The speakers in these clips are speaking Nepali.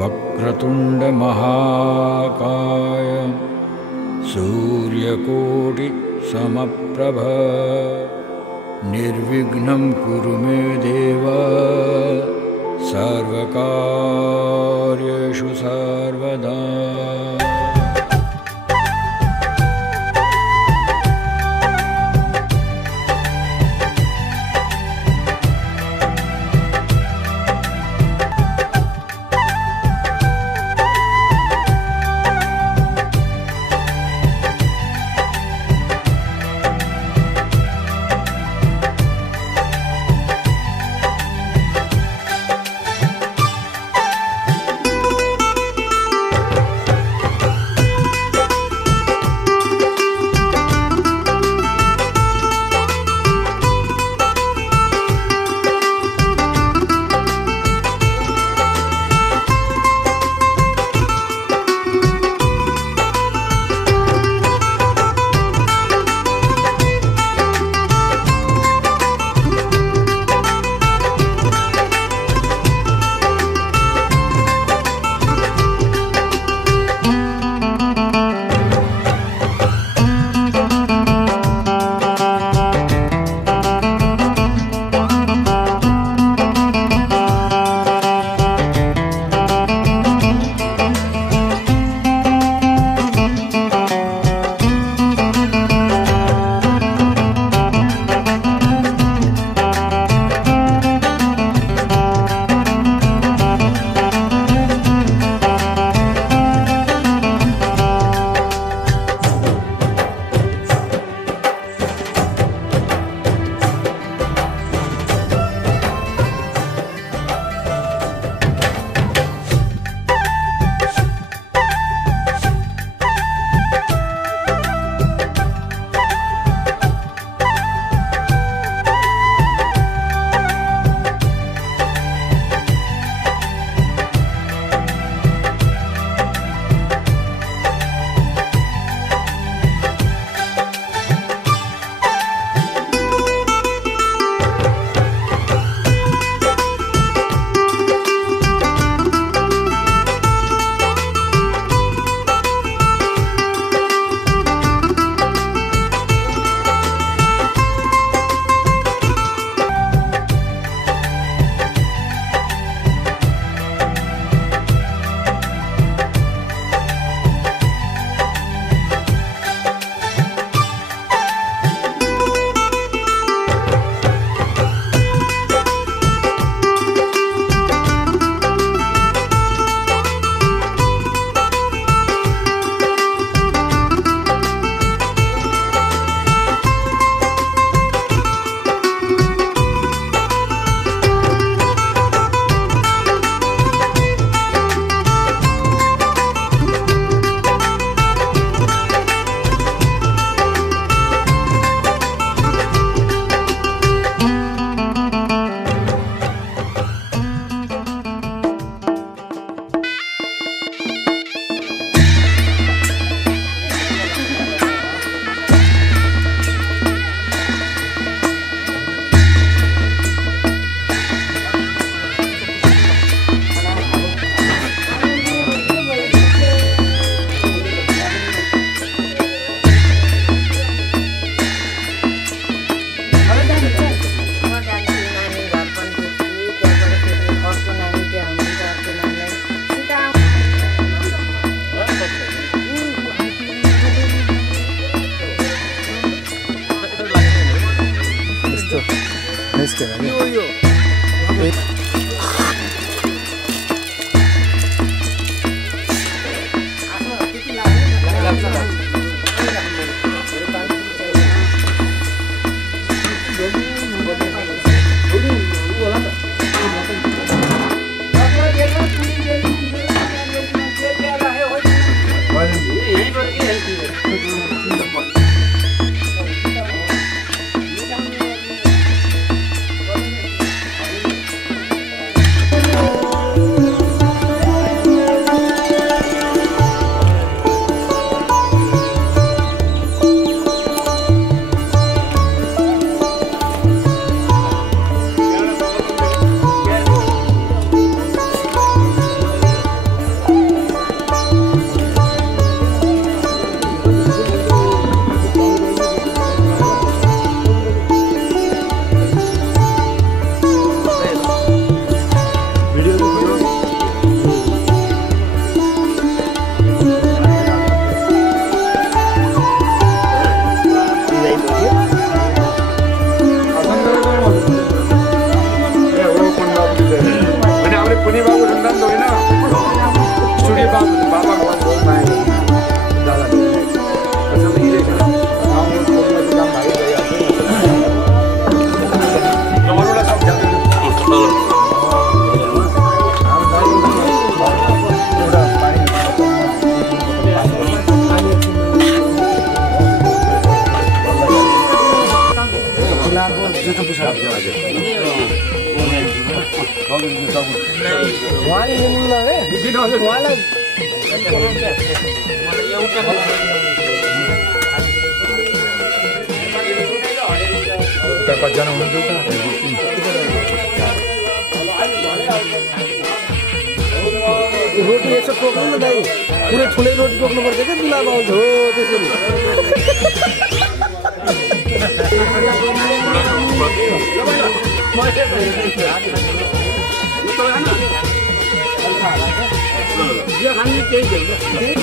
वक्रतुंड महाकाय सूर्यकोटि समप्रभ निर्विघ्नं कुरु मे देव सर्वकार्येषु सर्वदा। उहाँले लिनु रे उहाँलाई कतिजना हुनुहुन्छ रोटी यसो टोक्नु न दाइ पुरै ठुलै रोटी टोक्नु पर्छ क्या दुला बाउज हो त्यसरी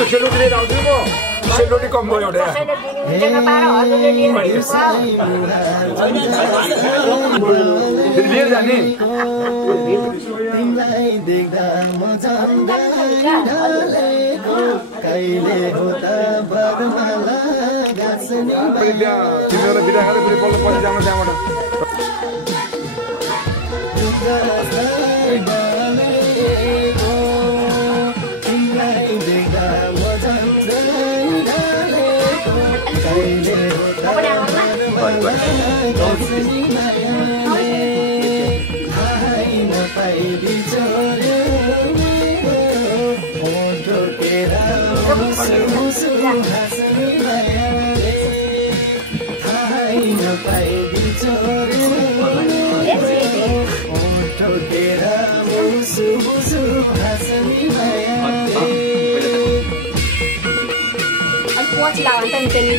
सेलरोटी लिएर आउँछु म सेलरोटी कम भयो एउटा लिएर जाने तिमीलाई देख्दा म कहिले होता बगमाला गाछनी तिमीलाई बिदा गरेर फेरि बल्ल पछि जानु त्यहाँबाट तिमीलाई देख्दा म कहिले होता गाछनी पछि लान्छ नि त्यसले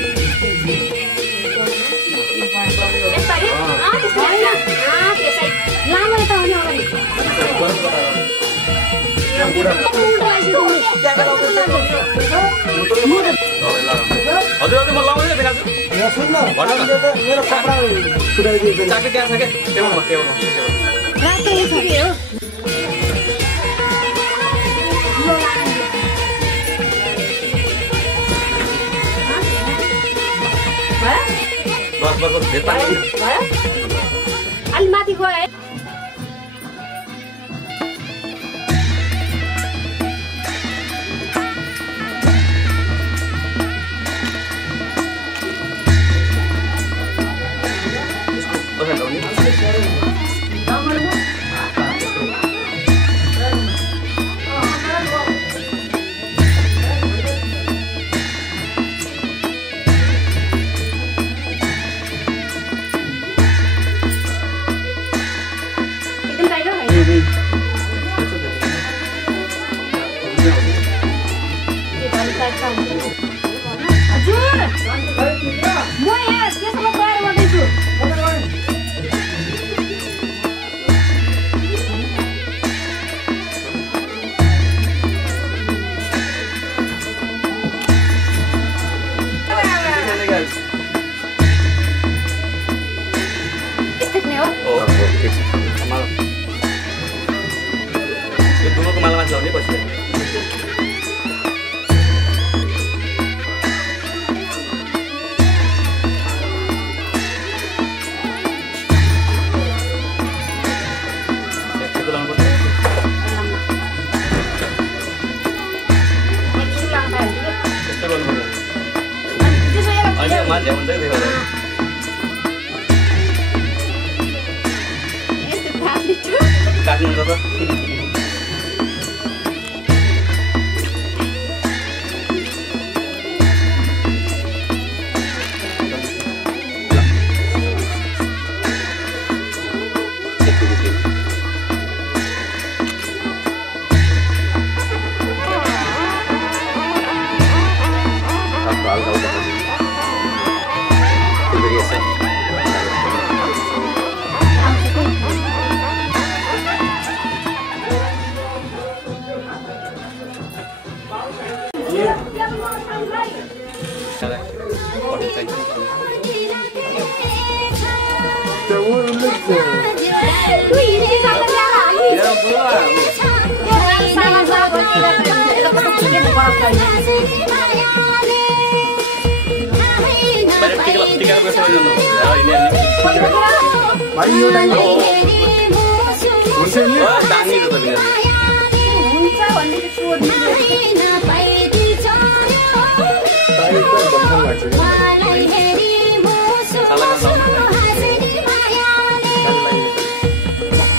यसरी त्यसरी त्यसै लामो त हुने अगाडि हजुर हजुर म लाउँदैन देखाछु सुन्न मेरो कपडा छुटाइदिएको चाकरी त्यहाँ छ क्या टेबलमा रातो छ के हो बस अलि माथि गयो है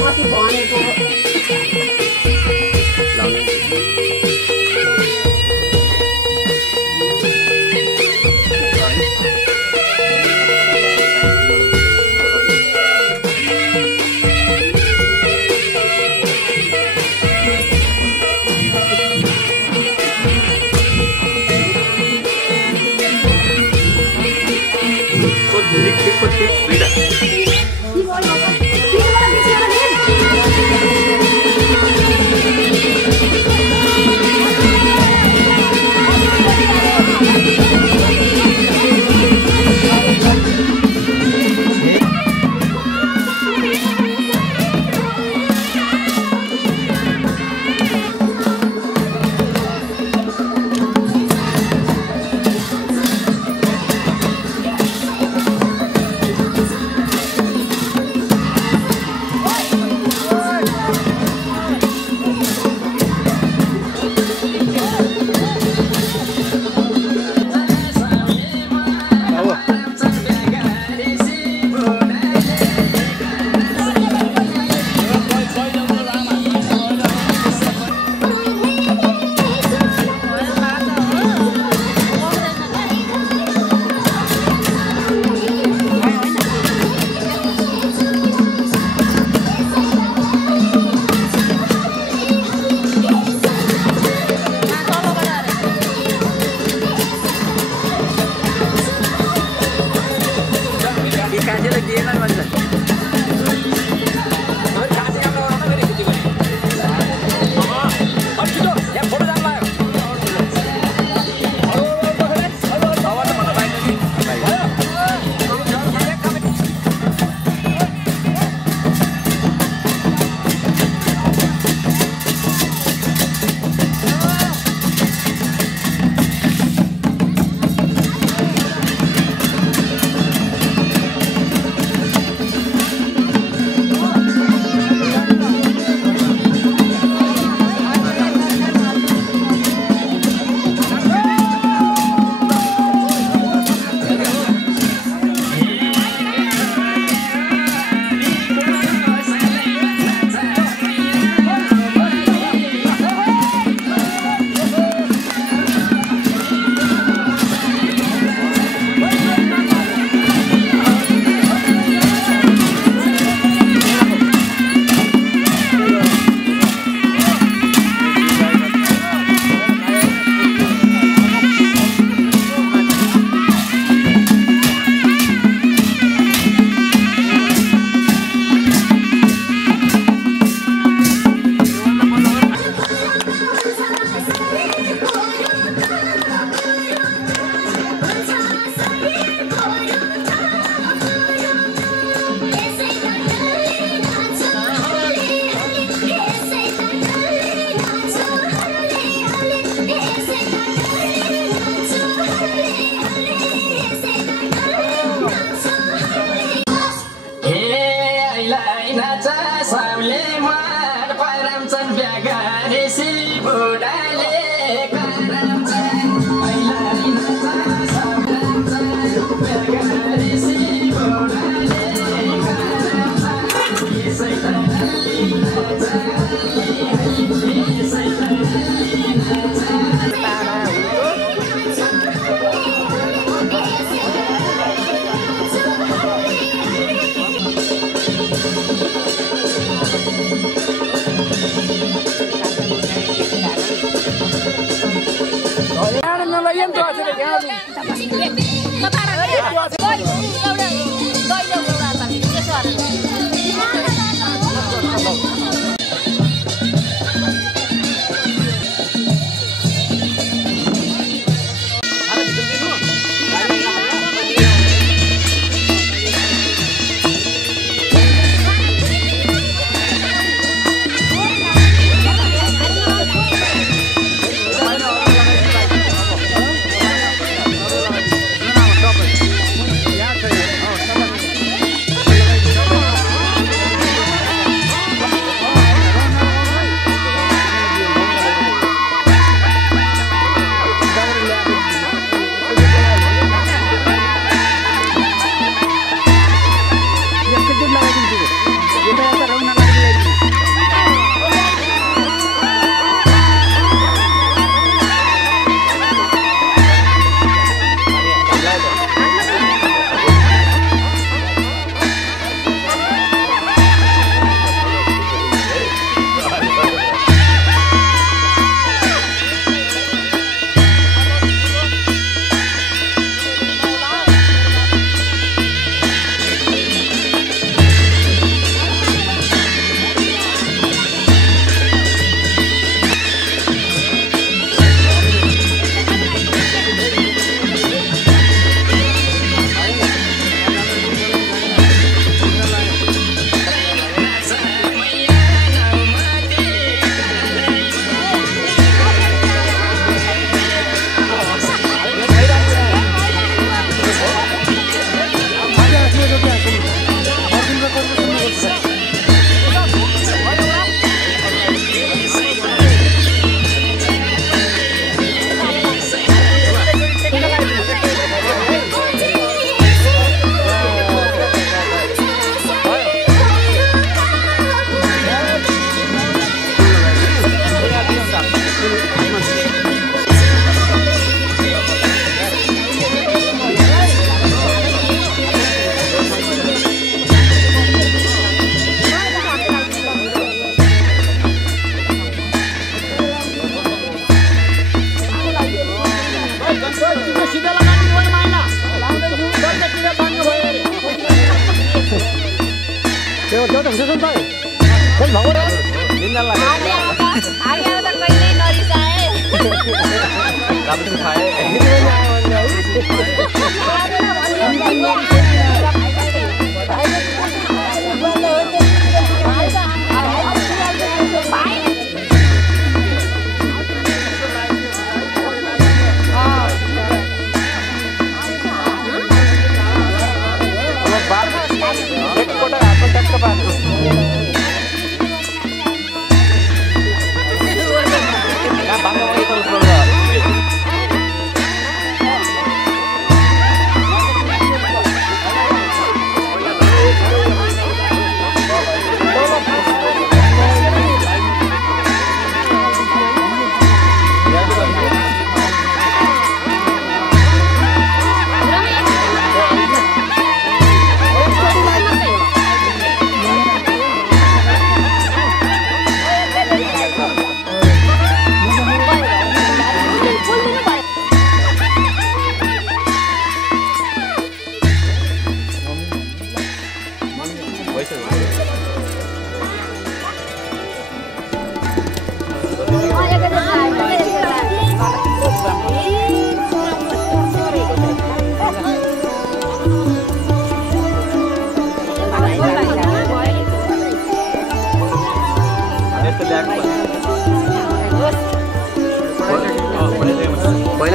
कति भनेको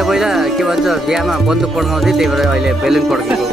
पहिला के भन्छ बिहामा बन्दुक पड्काउँथे त्यही भएर अहिले बेलुन पड्केको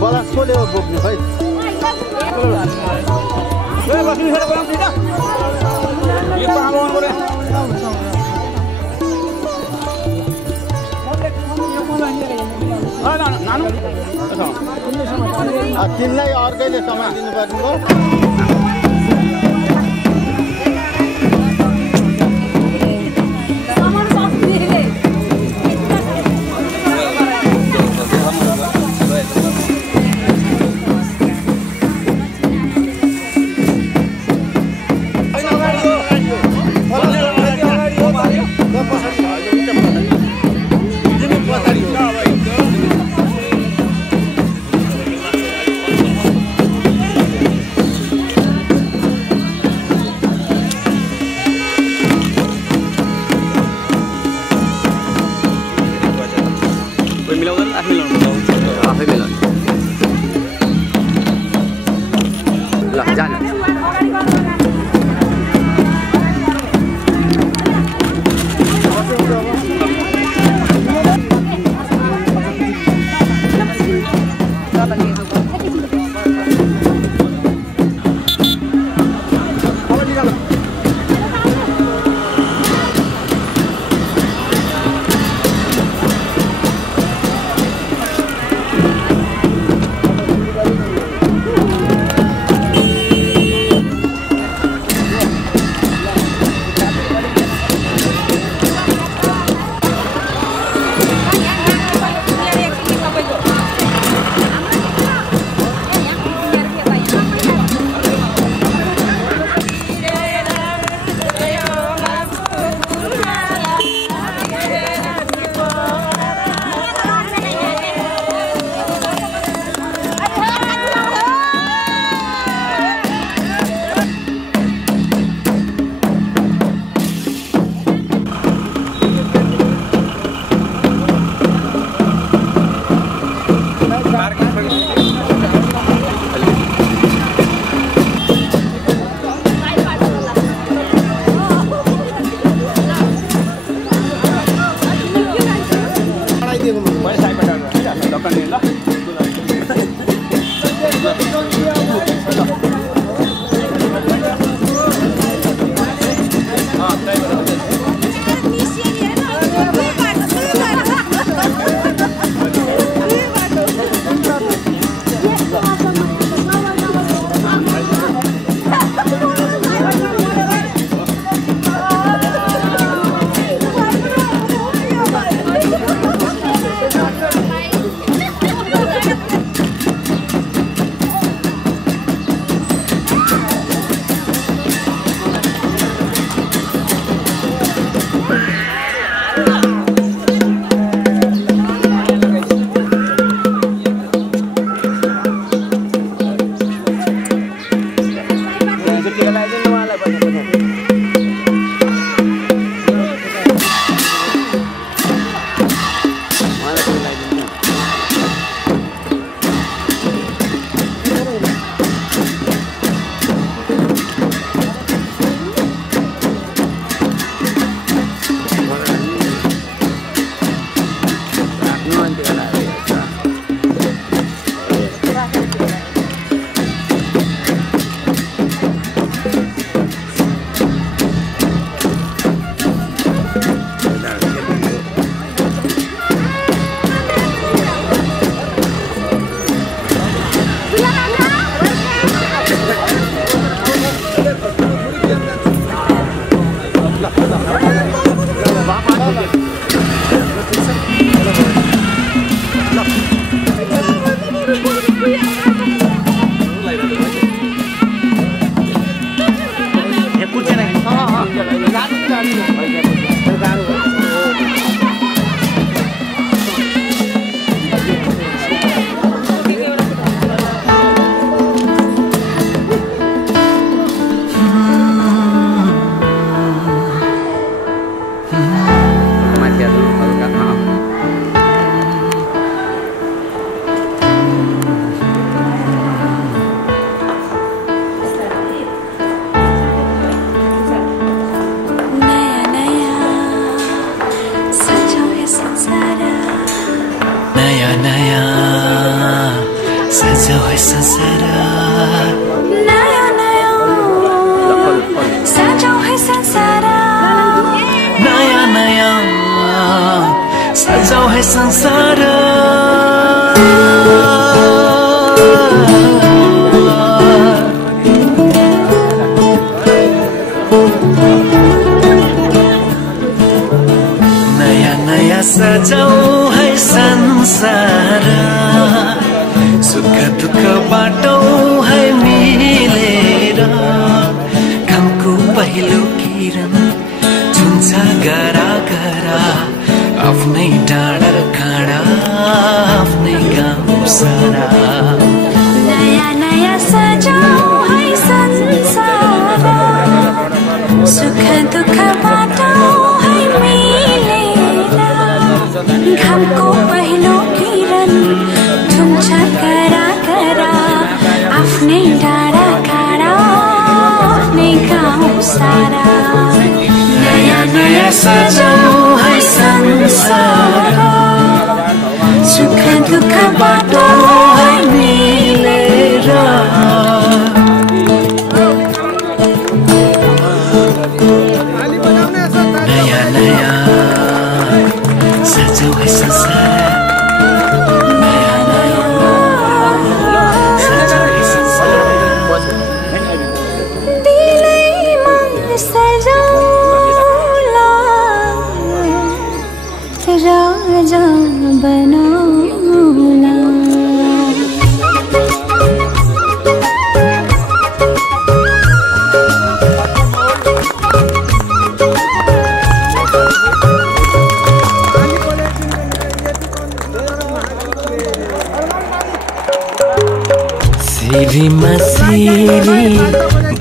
कलश कसले बोक्नु खै तिमीलाई अर्कैले सामान दिनुपर्ने भयो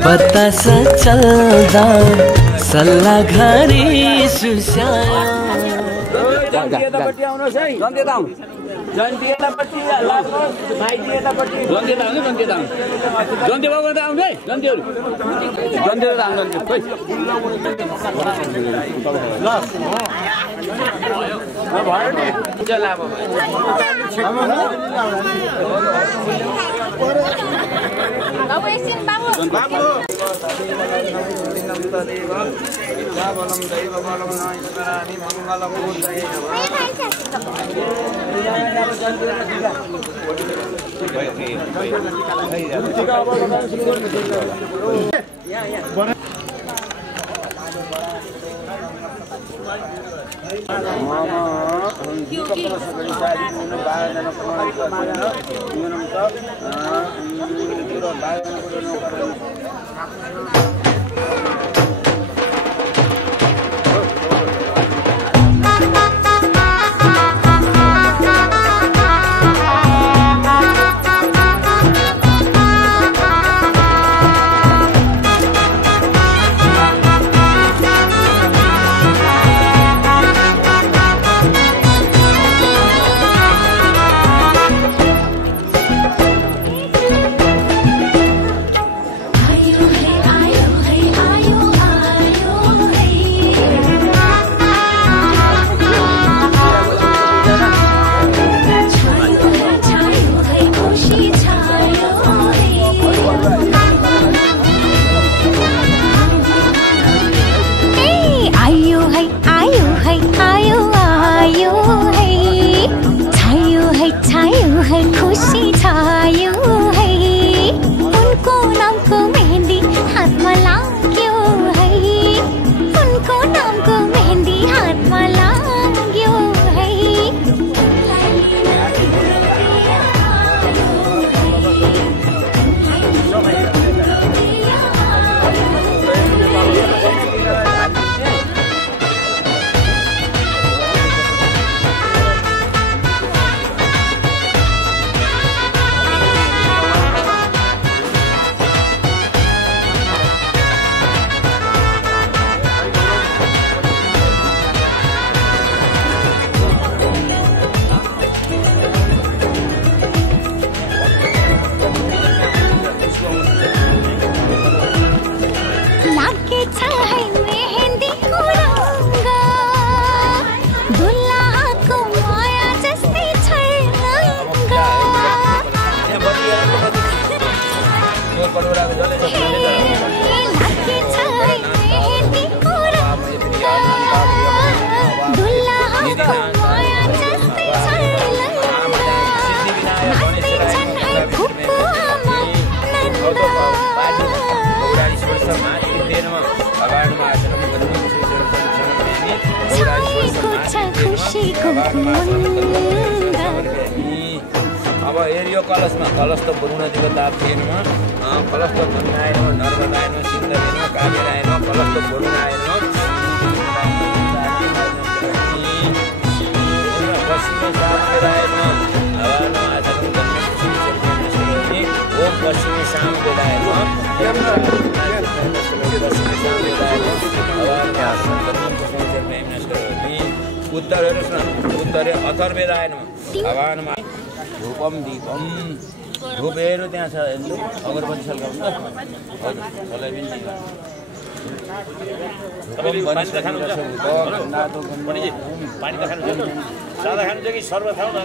बतासा चल्दा सल्लाह घरी सुस्यायो बाबु एकछिन बाबु तदेव विद्याबलं दैवबलं न ईश्वराणि मङ्गलमूर्तये अब एरियो कलशमा कलश त बरुणजीको ताप थिएनमा कलश त गङ्गाएन नर्मदाएन सिन्धुएन कावेराएन कलश त बरुणाएन ओम पश्चिमी शाम बेलाएन उत्तर हेर्नुहोस् न उत्तरे अथर्वेदाएन भगवानमा धूपम दीपम धूप हेर्नु त्यहाँ छ हेर्नु अगरबत्ती सल्काउनु त हजुर कसलाई पनि पानी त खानु सादा खानु कि सर्व खाऊ न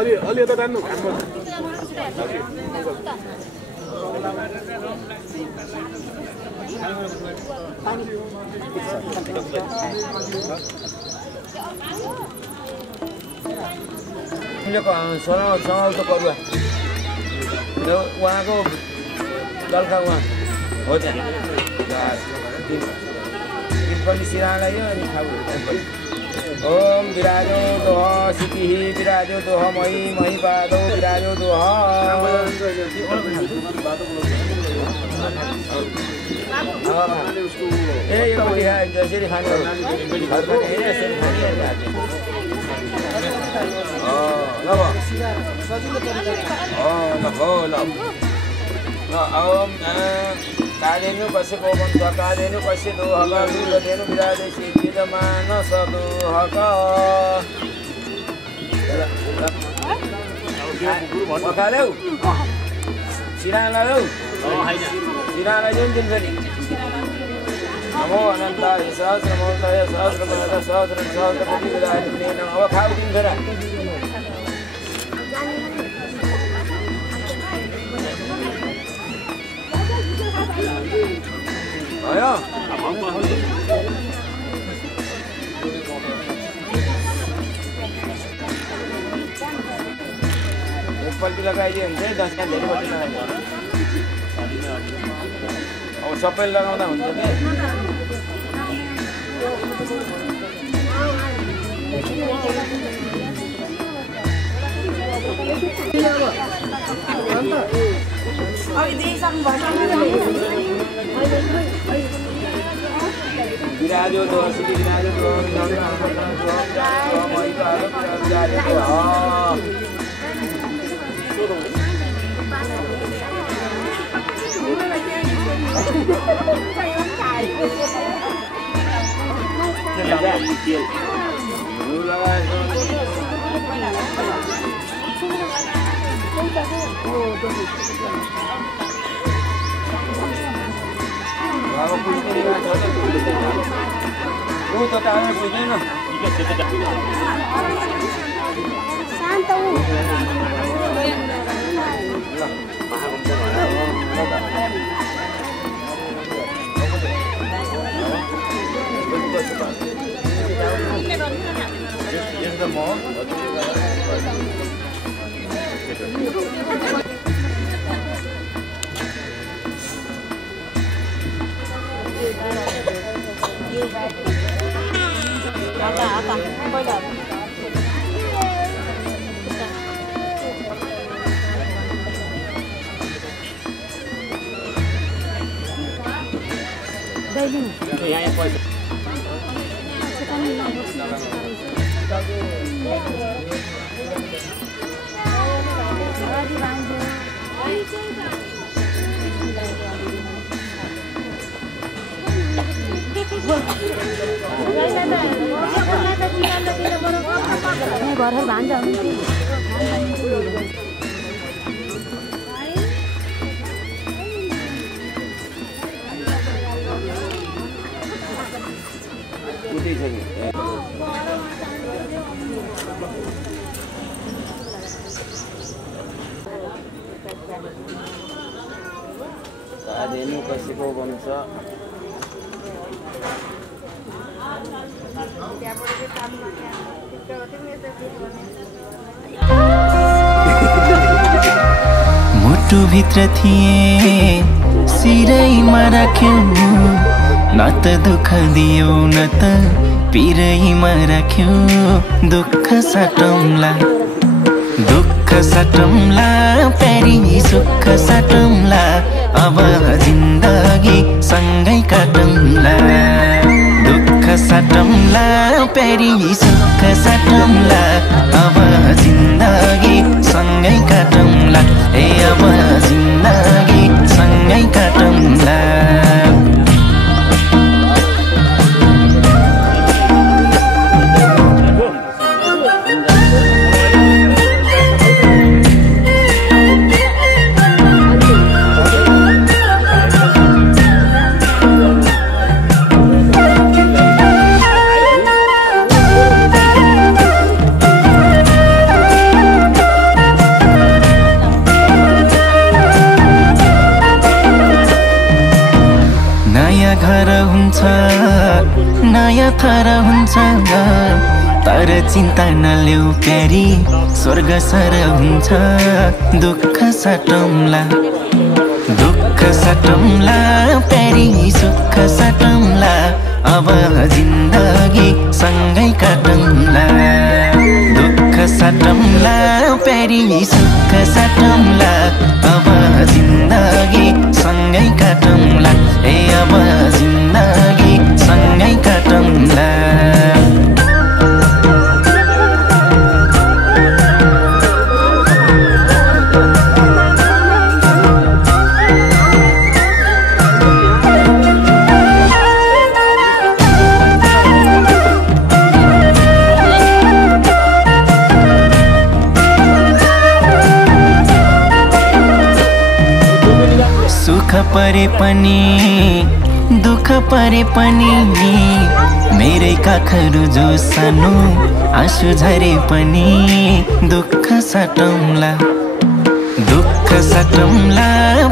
अलि यता जान्नु समाउँछ परुवा उहाँको जलखा उहाँ हो त्यहाँ पनि सिरालायो अनि खाऊ ओम विराजो दोह सिद्धिः विराजो दोह मही मही पादो विराजो दोह ए यो बुढिया जसरी खानु कादेनु कस्य गोवंश कादेनु कस्य दोहक विदेनु विराजे सिद्धिदमान सदोहक पकालेउ सिराला लौ सिराला जुन दिन फेरि नमो अनन्ताय सहस्रमूर्तये सहस्रपाद सहस्रप्रतिपदाय नमः। अब खाऊ दिन छोरा आयो एकपल्टि लगाइदियो भने चाहिँ 10 धेरै पल्टि लगाइदियो अब सबैले लगाउँदा हुन्छ के विराजो तो श्री विराजो तो Ademu kasihku bangsa. मुटु भित्र थिए सिरैमा राख्यौ न त दुःख दियौ न त पिरैमा राख्यौ दुःख साटौँला दुःख साटौँला प्यारी सुख साटौँला अब जिन्दगी सँगै काटौँला दुःख साटौँला प्यारी सुख साटौँला अब जिन्दगी सँगै काटौँला ए अब जिन्दगी सँगै काटौँला नयाँ थर हुन्छ तर चिन्ता नलेऊ प्यारी स्वर्ग सर हुन्छ दुःख साटौँला प्यारी सुख साटौँला अब जिन्दगी सँगै काटौँला दुःख साटौँला प्यारी सुख साटौँला अब जिन्दगी सँगै काटौँला ए अब जिन्दगी सँगै काटौँला सुख परे पनि दुःख परे पनि मेरै काखहरू जो सानो आँसु झरे पनि दुःख साटौँला दुःख साटौँला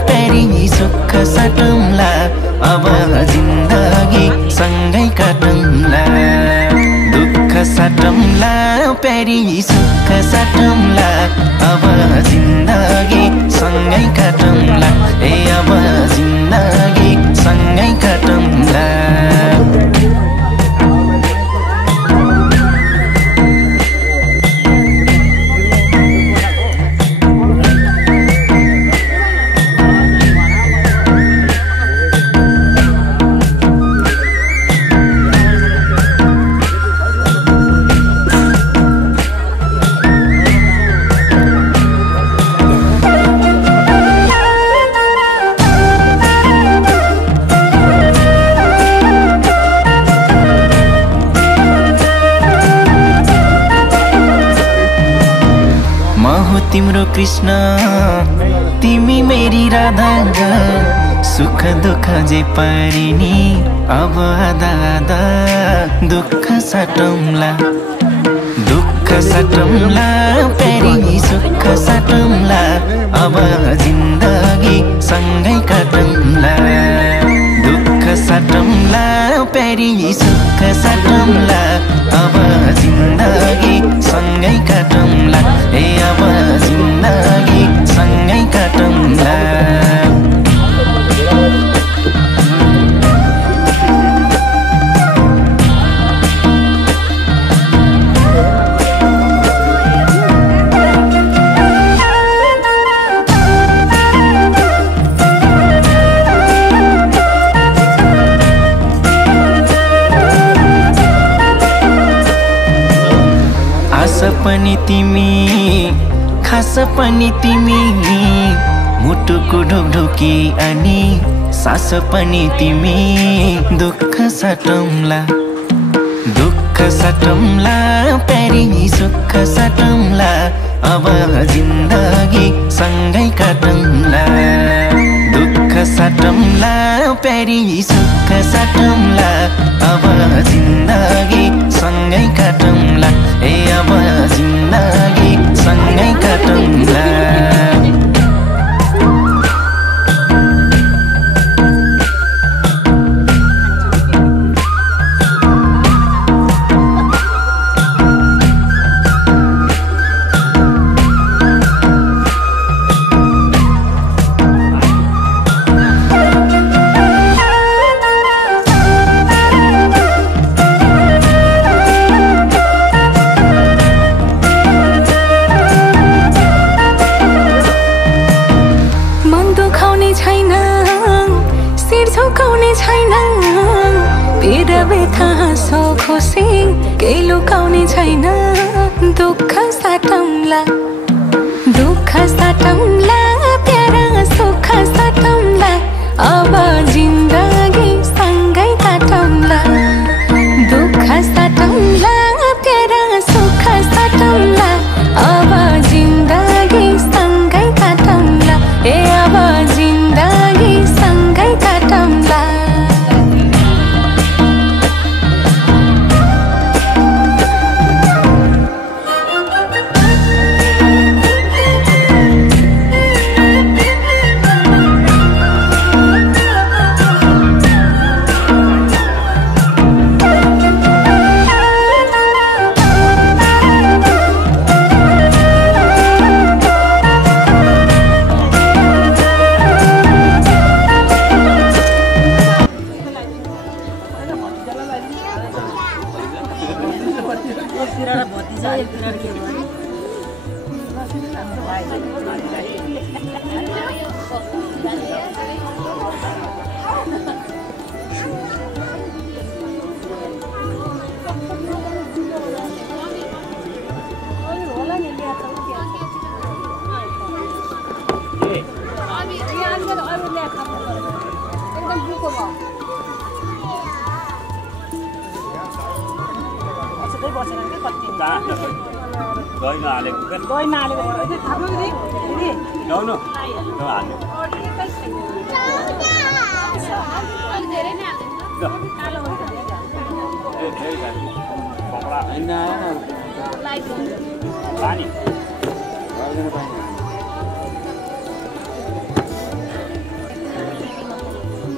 प्यारी सुख साटौँला अब जिन्दगी सँगै काटौँला दुःख साटौँला प्यारी सुख साटौँला अब जिन्दगी सँगै काटौँला ए अब जिन्दगी सँगै काटौँला तिम्रो कृष्ण तिमी मेरी राधा सुख दुःख जे परिनी अब आधा आधा दुःख साटौँला प्यारी सुख साटौँला अब जिन्दगी सँगै काटौँला दुःख साटौँला प्यारी सुख साटौँला अब जिन्दगी सँगै काटौँला ए अब जिन्दगी सँगै काटौँला पनि तिमी खास पनि तिमी मुटुको ढोकढोकी अनि सास पनि तिमी दुःख साटौँला प्यारी सुख साटौँला अब जिन्दगी सँगै काटौँला दुःख साटौँला प्यारी सुख साटौँला अब जिन्दगी सँगै काटौँला ए अब जिन्दगी सँगै काटौँला केही लुकाउने छैन दुःख साटौँला प्यारा सुख साटौँला अब जिन्दगी सँगै काटौँला दुःख साटौँला प्यारा सुख साटौँला अब जिन्दगी सँगै काटौँला ए अब जिन्दगी सँगै काटौँला दही नहालेको क्या दही नहालेको पानी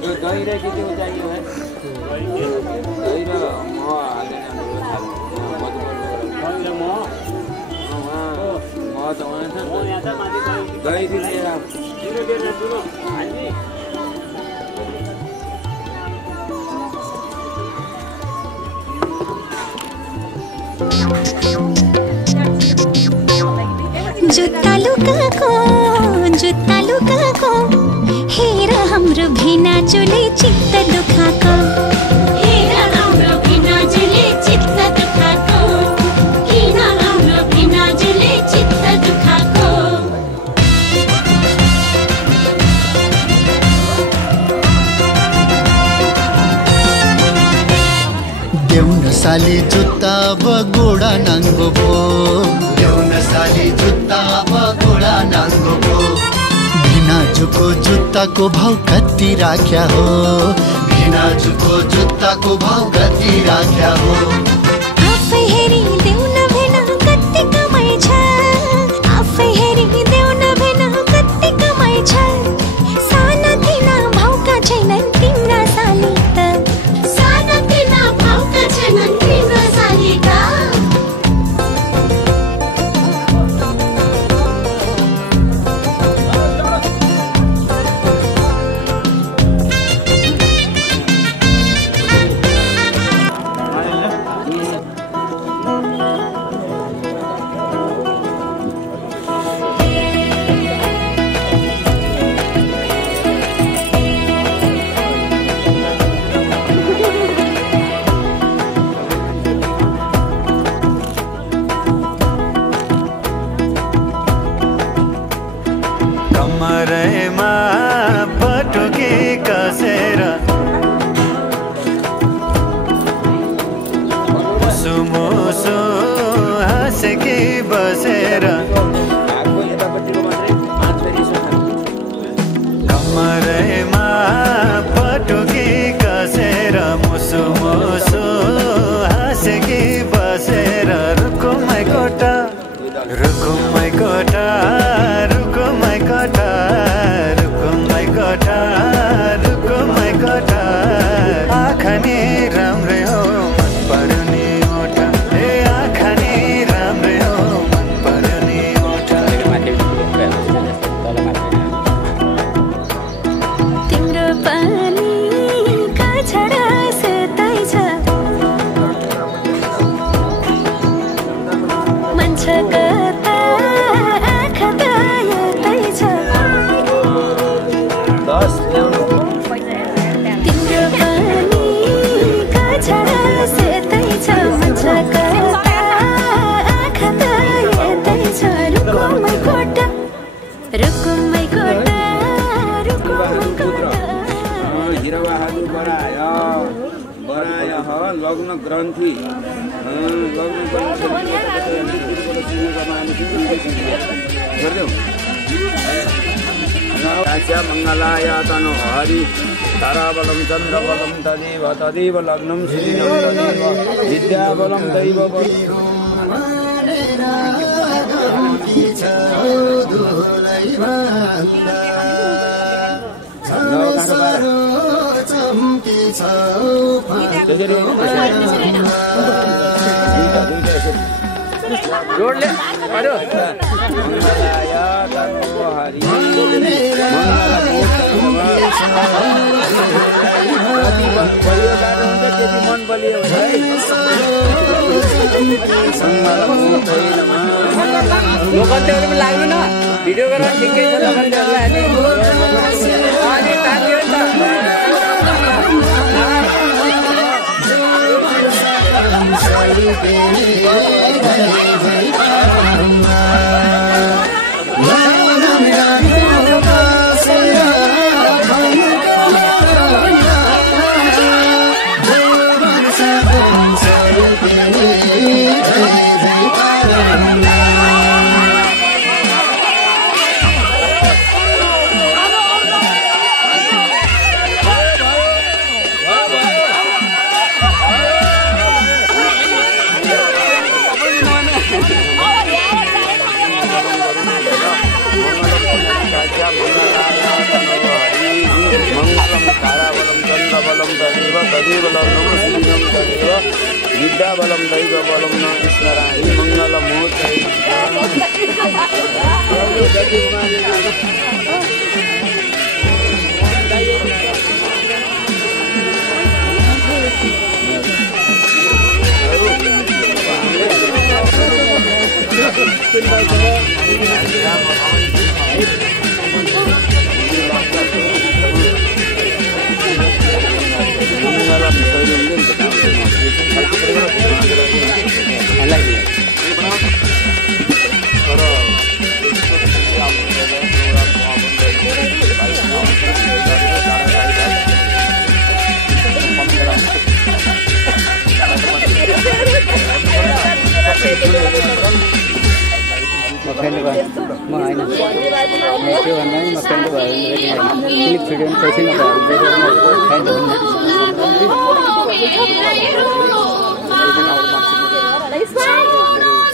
यो दही र के चाहियो है दही र मह हालेर मह त वहाँ छ दही दिएर जुत्ता लुकाको हेर हाम्रो भिना जुले चित्त दुखाको हेर हाम्रो भिना जुले चित्त दुखाको किन हाम्रो भिना जुले चित्त दुखाको देउन साली जुत्ता बगोडा नाङ्गो भो देउन साली जुत्ता बगोडा नाङ्गो भो भिनाजुको जुत्ताको भाउ कति राख्या हो भिनाजुको जुत्ताको भाउ कति राख्या हो आफै हेरी देउन भेना कति कमाइ छ आफै हेरी देउन भेना कति कमाइ छ साना तिना भाउका छैनन् तिम्रा साली त साना तिना भाउका छैनन् तिम्रा साली त कमरमा पटुकी कसेर मुसु हाँसेकी बसेर कमरमा पटुकी कसेर मुसु हाँसेकी बसेर रुकुमै कोटा रुकुमै कोटा रुकुमै कोटा रुकुमै कोटा रुकुमै कोटा आँखा नि राम्रै हो मन पर्ने ओठा ए आँखा नि राम्रै हो मन पर्ने ओठा तिम्रो पानी काछडा सुताइ छ मान्छ कता आँखा त यतै छ तिम्रो पानी काछडा सुताइ छ मान्छ कता आँखा त यतै छ रुकुमै कोटा रुकुमै कोटा रुकुमै कोटा हिरबहादुर बराय लग्न ग्रन्थि मङ्गलाय तनु हरि ताराबलं चन्द्रबलं तदेव लग्नं श्रीनं तदेव विद्याबलं दैव जोडले अरे मङ्गलाय तनु हरि मन बलियो लोकन्तेहरू पनि लाग्नु न भिडियो गरेर ठिकै छ लोकन्तेहरूलाई तानियो नि ताराबलं चन्द्रबलं तदेव तदेव लग्नं श्रीनं तदेव विद्याबलं दैवबलं न स्मरामि मङ्गलमूर्तये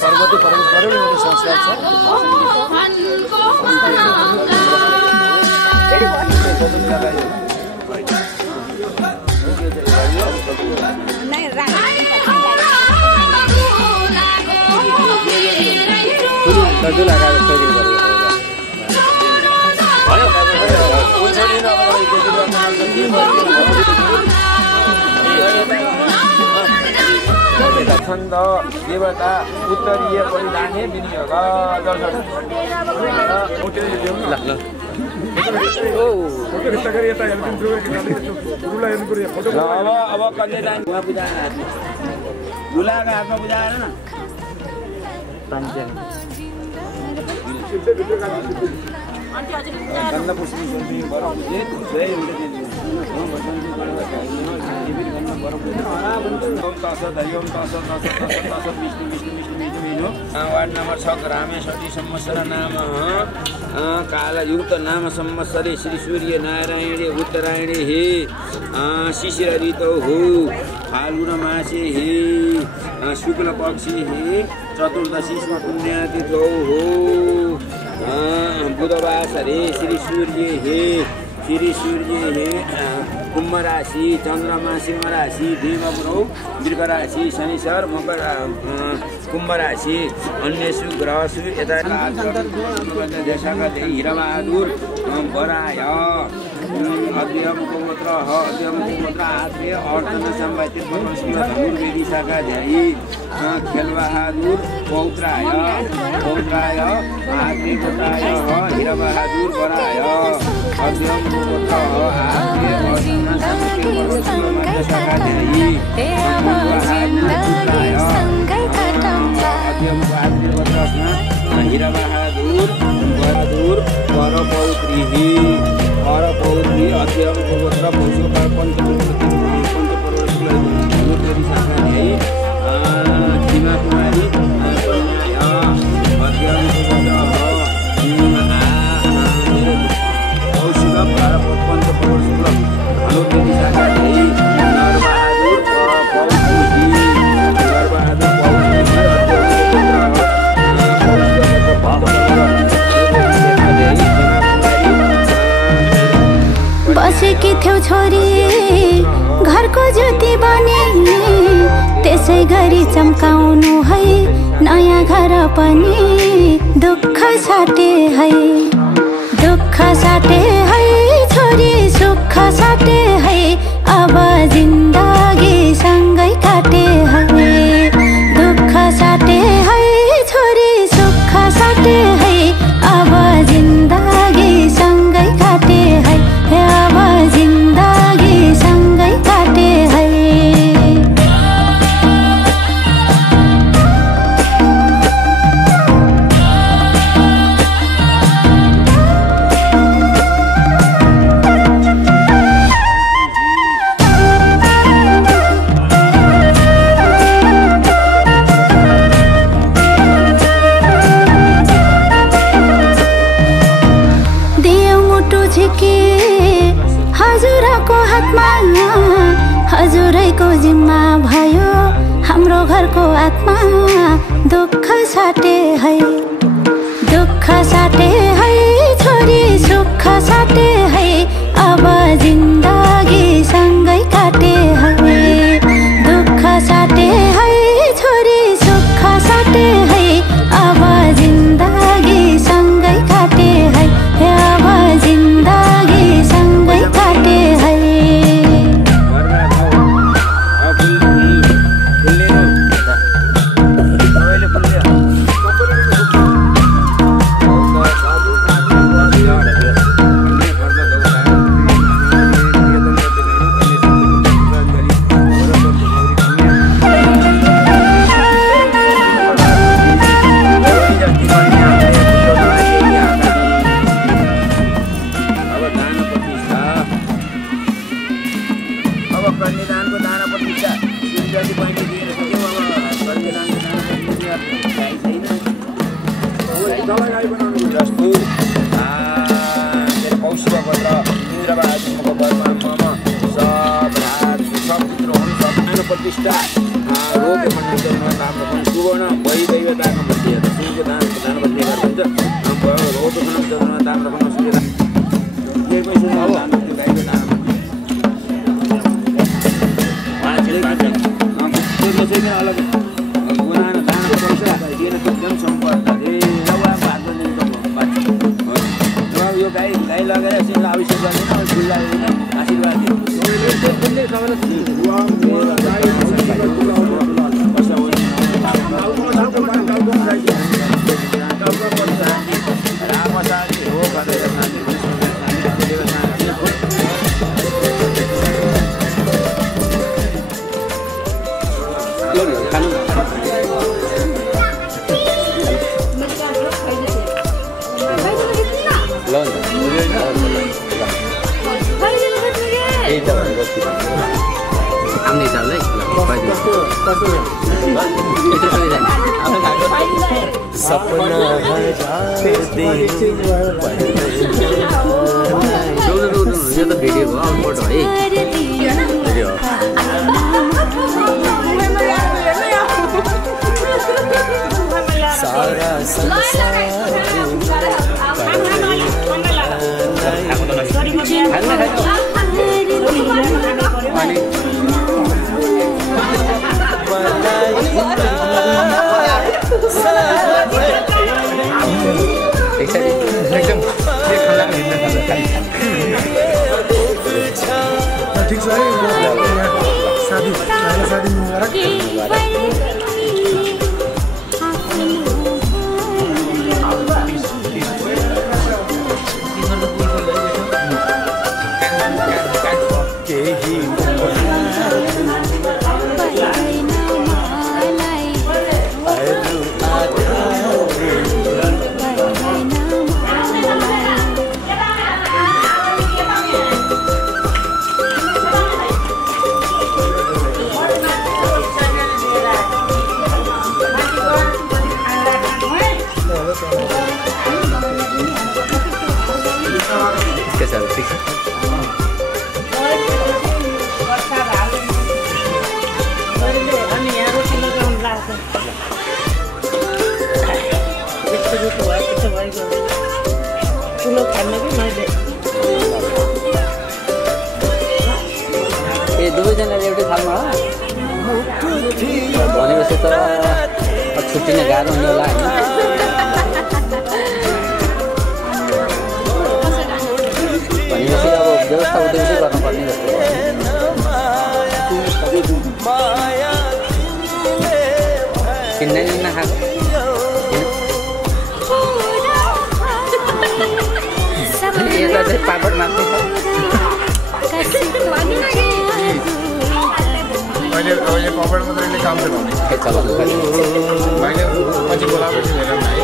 सर्वतो परम्परा एउटा संस्कार छ छन्द देवता उत्तरीय परिधाने विनियोग अब कन्यादान पूजा दुलाको हातमा पूजा आएन वार्ड नंबर 6 रामेश्वरी संवत्सर नाम कालयुक्त नाम संवत्सरे श्री सूर्य नारायणे उत्तरायणे हे शिशिर ऋतौ हो फाल्गुन मासे हे शुक्ल पक्षी हे चतुर्दशी पुण्यतिथौ हो बुधवासरे श्री सूर्य हे कुम्भ राशि चन्द्रमा सिंह राशि देवग्रह वृक राशि शनिश्चर मकर कुम्भ राशि अन्येषु ग्रहसु यता हिरबहादुर बराय अध्ययम गोत्र आत्मीय अर्जुन सम्भावित धनुर्वेदी शाखा ध्यायी खेलबहादुर पौत्राय आत्मीय हिरबहादुर बराय अध्ययम गोत्र आत्मीय अर्जुन सम्भावित शाखा ध्यायी हिरबहादुर परपौत्री अध्ययन गोत्र पशुपाल पञ्चपुरी शाखा ध्यायी सीमा कुमारी अध्ययन गोत्र पञ्चपुरी धनुर्वेदी शाखा ध्यायी बसेकी थियौ छोरी घरको ज्योति बने त्यसै गरी चम्काउनु है नयाँ घर पनि दुःख साटे है छोरी सुख साटे है अब जिन्दगी सँगै काटे है दुःख साटे है छोरी सुख साटे है अब जिन्दगी सँगै काटे है अब जिन्दगी सँगै काटे है हजुरको हातमा हजुरैको जिम्मा भयो हाम्रो घरको आत्मा दुःख साटे है छोरी सुख साटे है अब जिन्दा कन्यादानको दाना प्रतिष्ठा जति पाइने दिएर सक्यौँ। अब कन्यादानको दाना प्रतिष्ठा जस्तो कौशिक पत्र इन्द्रबादको बर्मा मम सब रात सब पुत्र हुन् सब प्रतिष्ठा रोग मण्डलमा राम्रो पनि सुवर्ण वैदैवताको मध्य सूर्य दानको दान बन्ने गर्नुहुन्छ। रोग मण्डलमा राम्रो पनि सूर्य दान जे पैसा दान गाईको दान त्यसैले अलग गुनानो दान पैसा दिन एकदम सम्पर्क यो गाई लगेर एकछिन अभिषेक गर्दैन फुल लाग्दैन आशीर्वाद दिनु। यो त भिडियो भयो आउटपुट है सारा ठीक छ है शादी मुबारक। दुवैजनाले एउटै थालमा भनेपछि त छुट्टिन गाह्रो हुने होला होइन। भनेपछि अब व्यवस्था उतै गर्नुपर्ने जस्तो किन्दै नखाएको यता चाहिँ पापड मात्रै छ। अहिले पापड मात्रै काम चलाउने मैले पछि बोलाएपछि हेरौँ न है।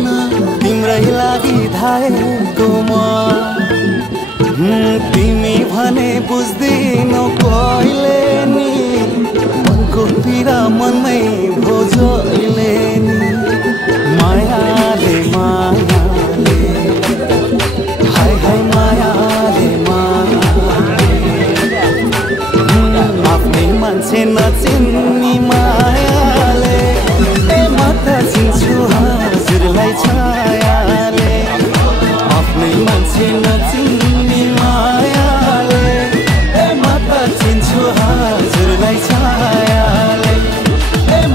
हुन तिम्रै लागि धाएको म तिमी भने बुझ्दिनौ कहिले नि मनको पीडा मनमै भोजोले नि मायाले मायाले हाय हाय मायाले मायाले आफ्नै मान्छे नचिन्ने मायाले म त चिन्छु हजुरलाई छायाले आफ्नै मान्छे नचिन्ने मायाले म त चिन्छु हजुरलाई छायाले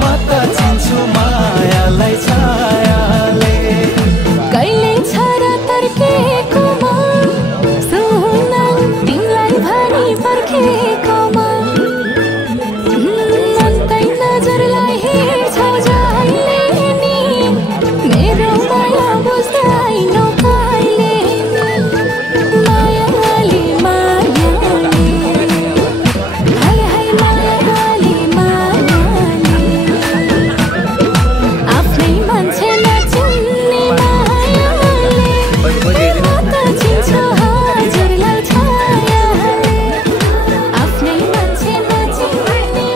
म त चिन्छु मायालाई छायाले कहिले छरा तर्केको म सुन तिमीलाई भनी पर्खेको म मन्तै नजरलाई हेर्छौ जहिले नि मेरो माया बुझ्दैनौ कहिले मायाले मायाले हाय हाय मायाले मायाले आफ्नै मान्छे नचिन्ने मायाले म त चिन्छु हजुरलाई छायाले आफ्नै मान्छे नचिन्ने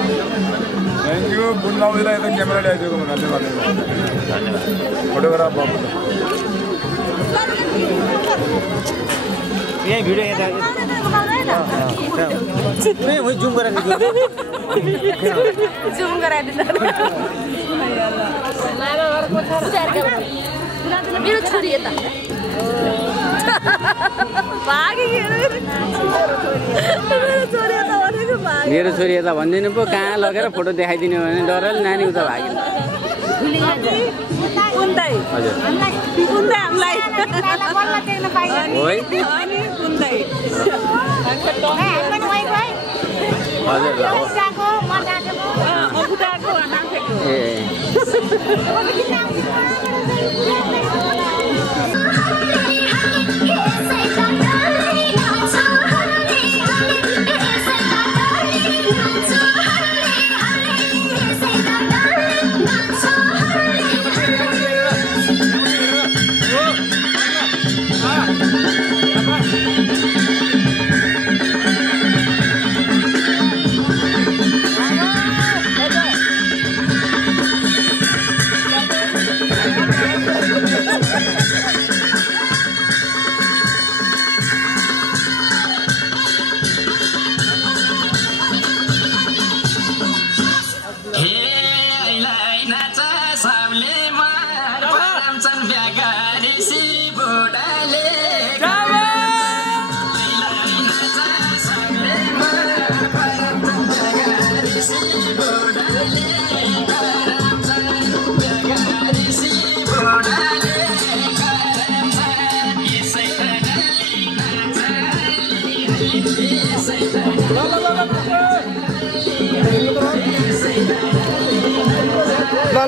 थ्याङ्क यू बुन्दाउजीलाई त क्यामेरा ल्याइदिएको धन्यवाद फोटोग्राफ बाबु यही भिडियो यता जुम गराइदिनु जुम गराइदिनु मेरो छोरी यता मेरो छोरी यता भनिदिनु पो कहाँ लगेर फोटो देखाइदिनु भने डरले नानी उता भाग्यो हजुर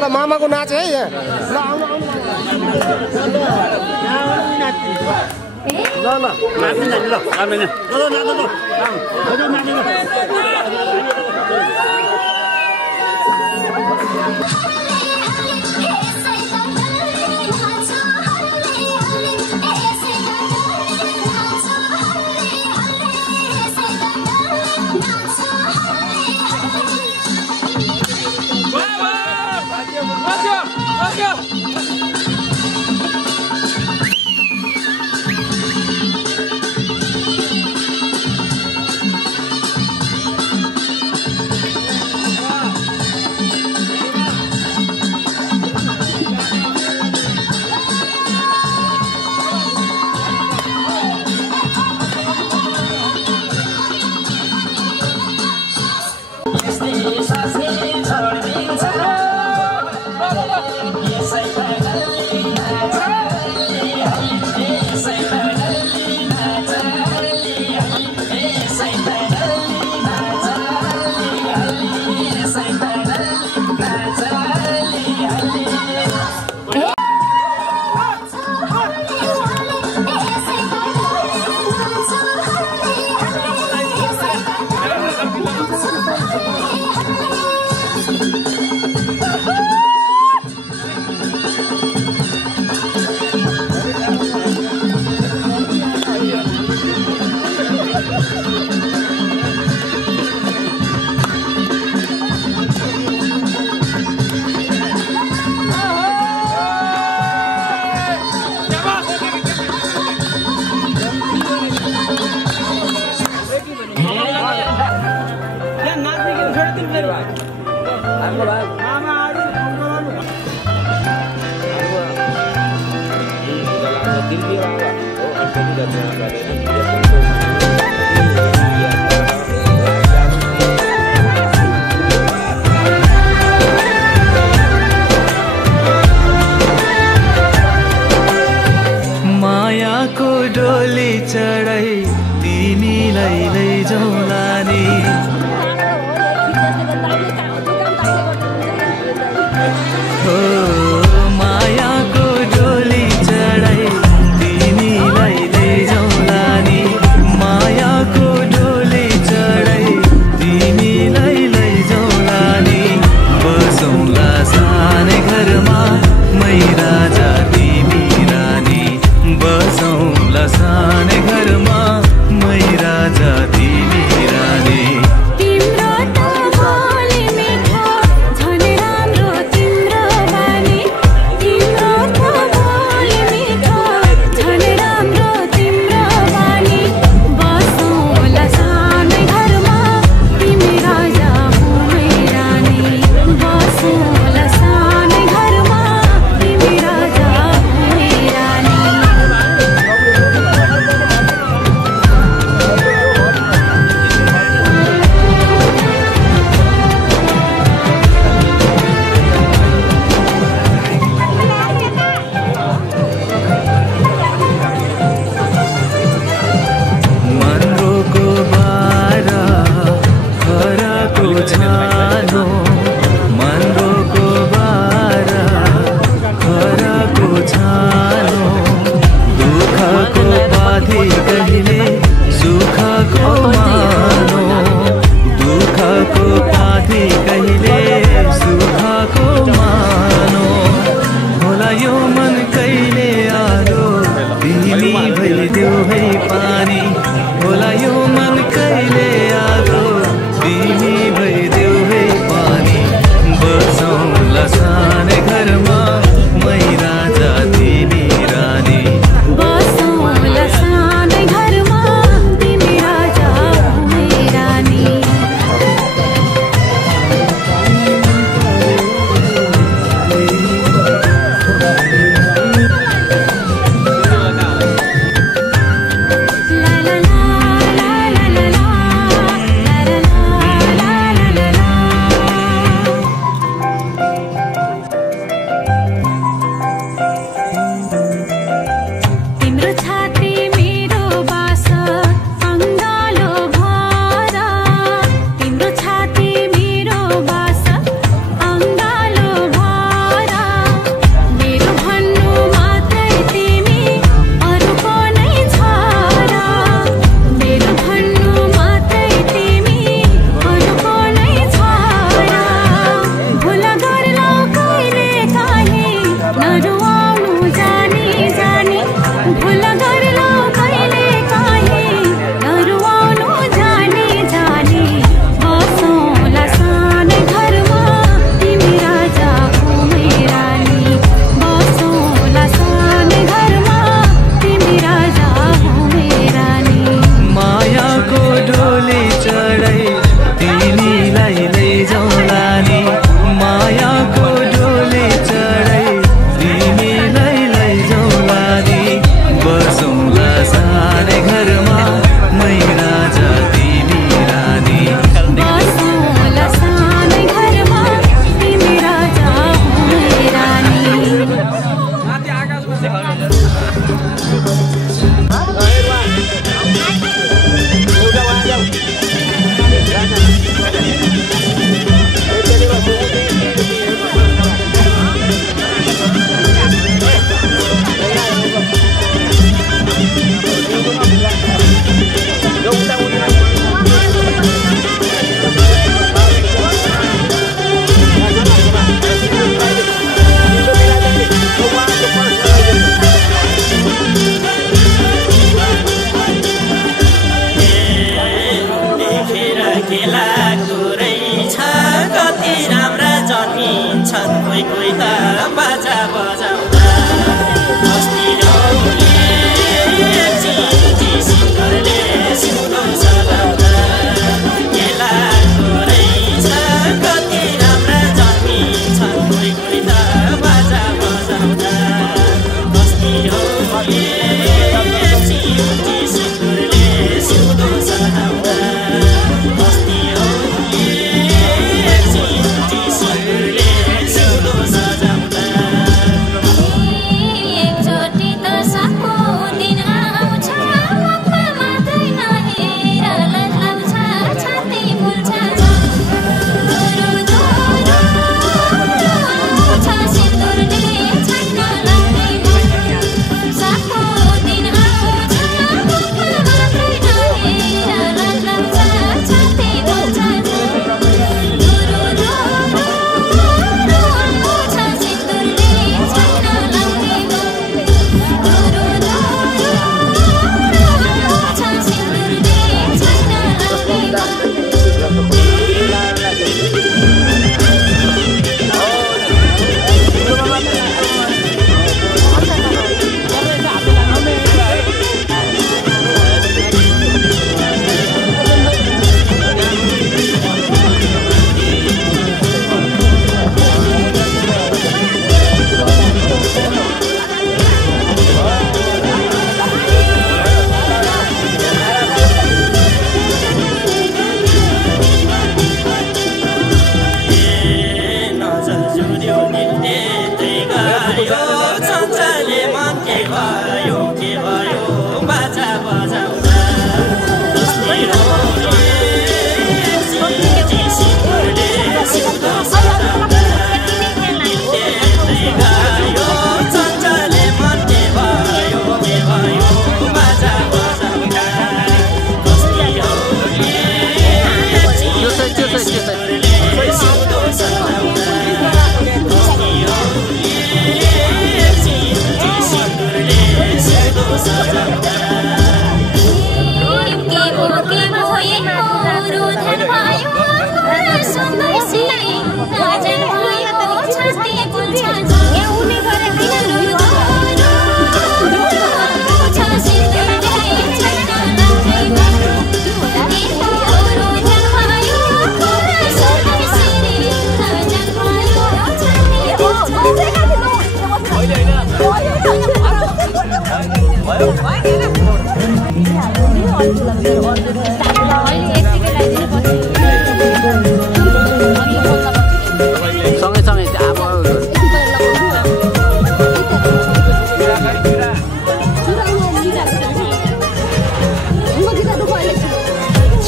ल मामाको नाच है यहाँ ल आउनु मायाको डोली चढाई तिमीलाई लैजाउँला नि हो मायाको डोली चढाई तिमीलाई लैजाउँला नि चञ्चले मन के भयो बाजा बजाउँदा कस्ती हो सिँदुरले सिउँदो सजाउँदा गायो चञ्चले मन के भयो बाजा बजाउँदा कस्ती हो सिउँदो सजाउँदा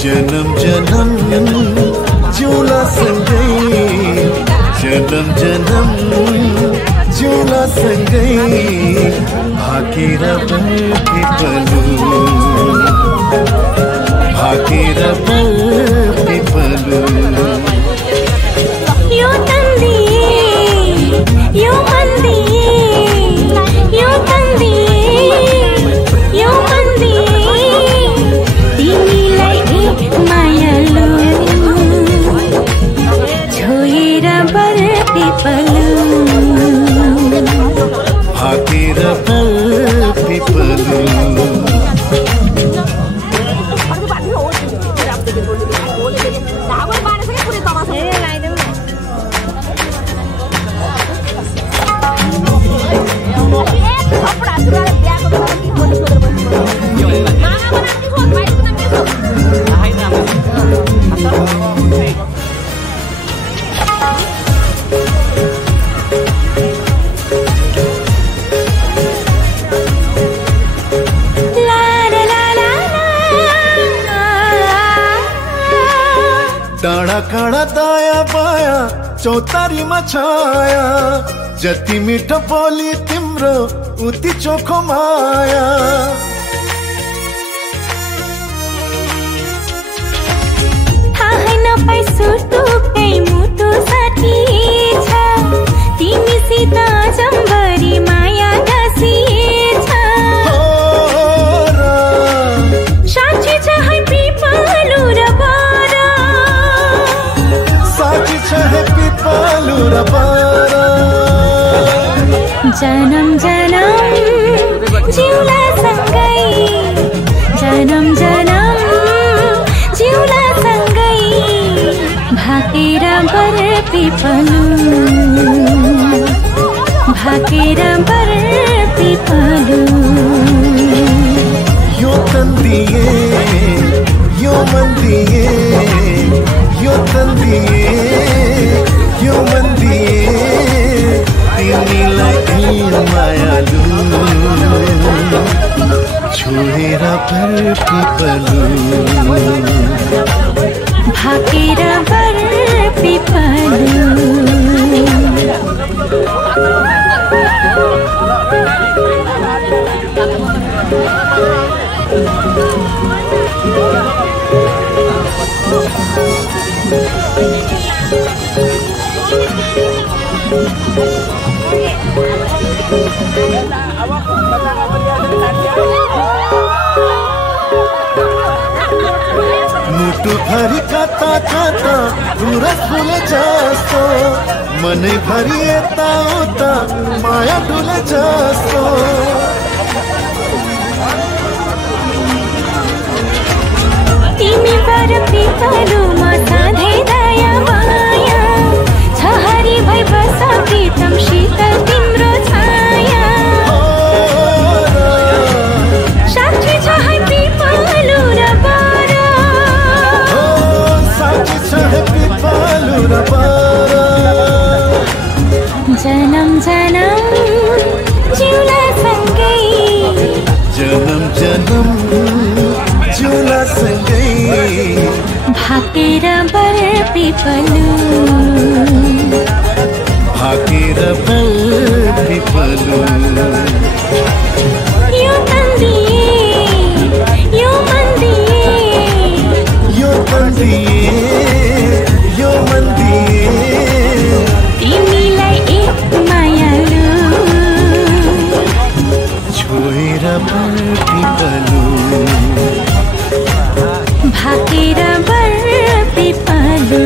जन्म जन्म जिउला सँगै जन्म जन्म जिउला सँगै भाकेर पिपलु भाकेर पिपलु यो तन्दी यो मन्दी यो तन्दी यो मन्दी तिमीलाई मायालु छोएर बर पिपलु भाकेर पिपलु डाँडा काँडा दाया बाया चौतारीमा छाया जति मिठो बोली तिम्रो उति चोखो माया थाहै नपाई सुटुकै मुटु साथी छ तिमीसित जम्बरी माया गाँसिएछ साँच्ची छ है पिपलु र बारा साँच्ची छ है पिपलु र बारा जन्म जन्म जिउला सँगै जन्म जन्म जिउला सँगै भाकेर बर पिपलु भाकेर बर पिपलु यो तन्दिए यो मन्दिए यो तन्दिए यो मन्दिए तिमीलाई मायालु छोएर पर पिपलु भाकेर बर पिपलु मुटु भरि कता कता पुरा फुले जस्तो मनै भरि यता उता माया डुले जस्तो तिमी बर पिपलु म सधैँ दया माया छ हरि भई बस प्रीतम शीतल तिम्रो छाया साक्षी छ है पिपलु र बारा साक्षी छ है पिपलु र बारा जन्म जन्म पिपलु भाकेर बल पिपलु यो तन्दिए यो मन्दिए तिमीलाई एक मायालु छोएर बल पिपलु भाकेर बल पिपलु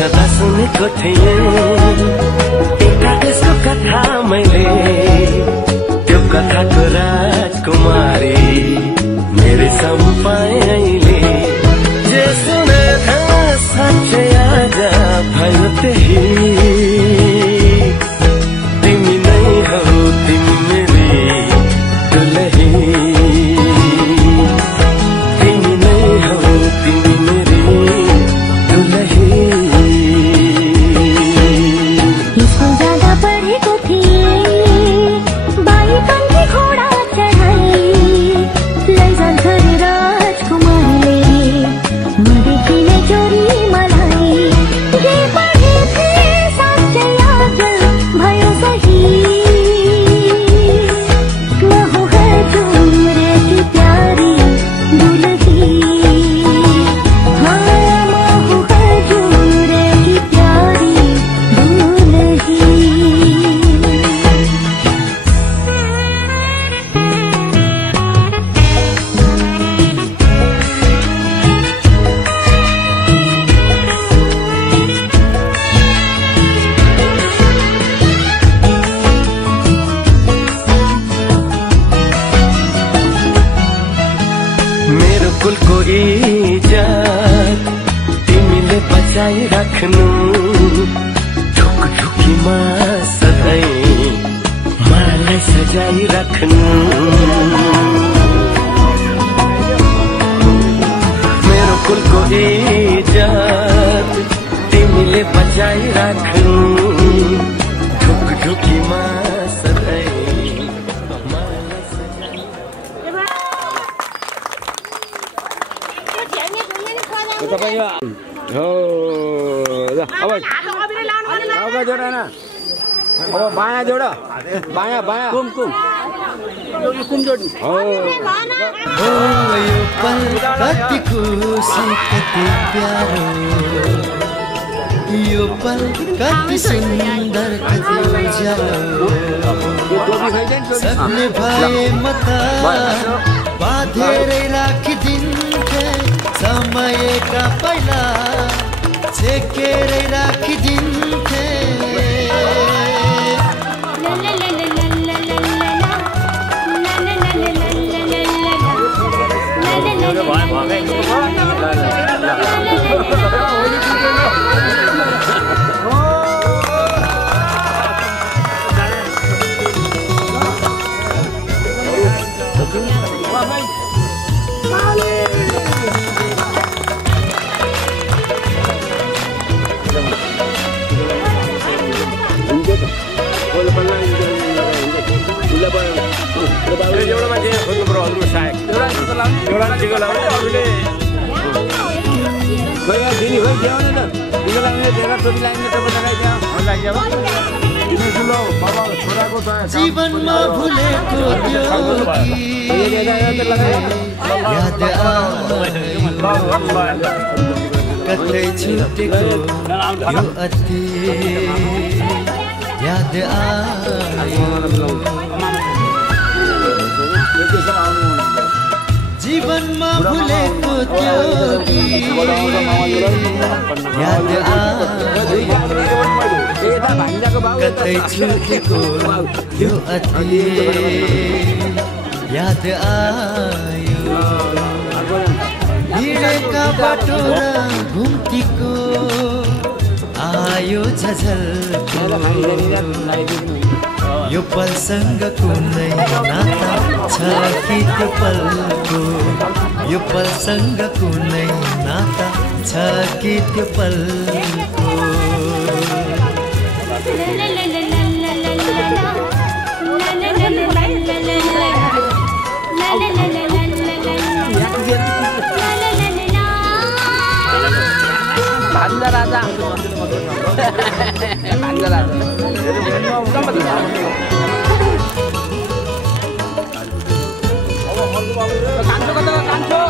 छँदा सुनेको थिएँ एउटा त्यसको कथा मैले त्यो कथाको राजकुमारी मेरो सम्पाएँ अहिले जे सुने साँच्चै आज भयो त्यही तिमी नै हौ तिमी मेरी दुलही तिमी नै हौ तिमी मेरी दुलही कुलको इज्जत तिमीले बचाइ राख्नु ढुकढुकीमा सधैँ मलाई सजाइ राख्नु मेरो कुलको इज्जत तिमीले बचाइ राख्नु ढुकढुकीमा सधैँ अब बायाँ जोड बायाँ बायाँ कुम कुम कुम जोड्नु यो पल कति खुसी कति प्यारो यो पल कति सुन्दर कति उज्यालो सपने भए मता बाँधेरै राखिदिन्थे समयका पहिला छेकेरै राखिदिन्थे एउटा टिको लगाउने अरूले खै दिनी खै देऊ न त टिको लगाउने बेला टोपी लगाउने त बताइ देऊ लाग्यो बाबा छोराको त जीवनमा भुलेको त्यो याद कतै छुटेको यो अति याद जीवनमा भुलेको त्यो याद कतै छुटेको यो अति याद आयो हिँडेका बाटो र घुम्तीको आयो झझल्को यो पलसँग कुनै नाता छ कि त्यो पलको यो पलसँग कुनै नाता छ कि त्यो पलको भान्जा राजा भान्जा राजा कान्छो कता कान्छो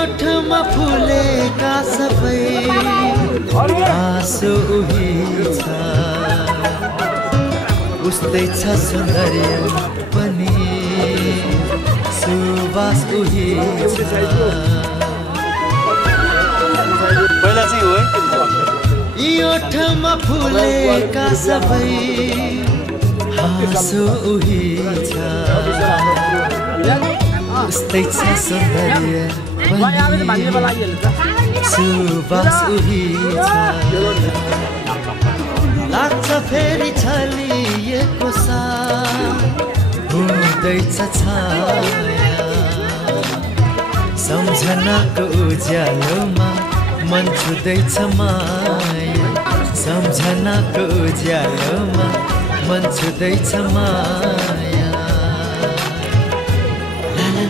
ओठमा फुलेका सबै आँसु उही छ उस्तै छ सौन्दर्य पनि सुवास उही छ पहिला चाहिँ हो यी ओठमा फुलेका सबै आँसु उही छ उस्तै छ सौन्दर्य सुबास उही छ लाग्छ फेरि छलिएको साथ हुँदैछ छाया सम्झनाको उज्यालोमा मन छुँदैछ माया सम्झनाको उज्यालोमा मन छुँदैछ माया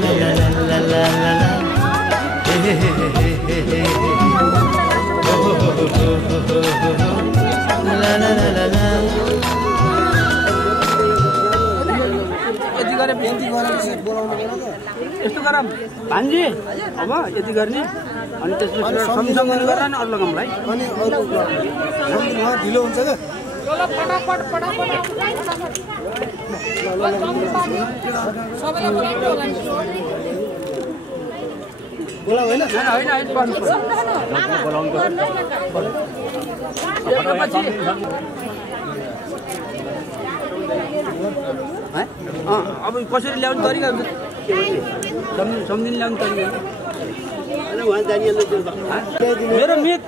ला ला ला ला ला ला ला la la la la la यति गरे यति गरे बोलाउनु पर्यो त यस्तो गरम भान्जी अब यति गर्ने अनि त्यसपछि सँगसँगै गरेर नि अरु लगाउँ भाइ अनि अरु लगाउँ ढिलो हुन्छ के ल फटाफट सबैलाई बोला होइन हैन गर्नु पर्छ बोलाउनु अब कसरी ल्याउने तरिका सम्झिन ल्याउने तरिका मेरो मित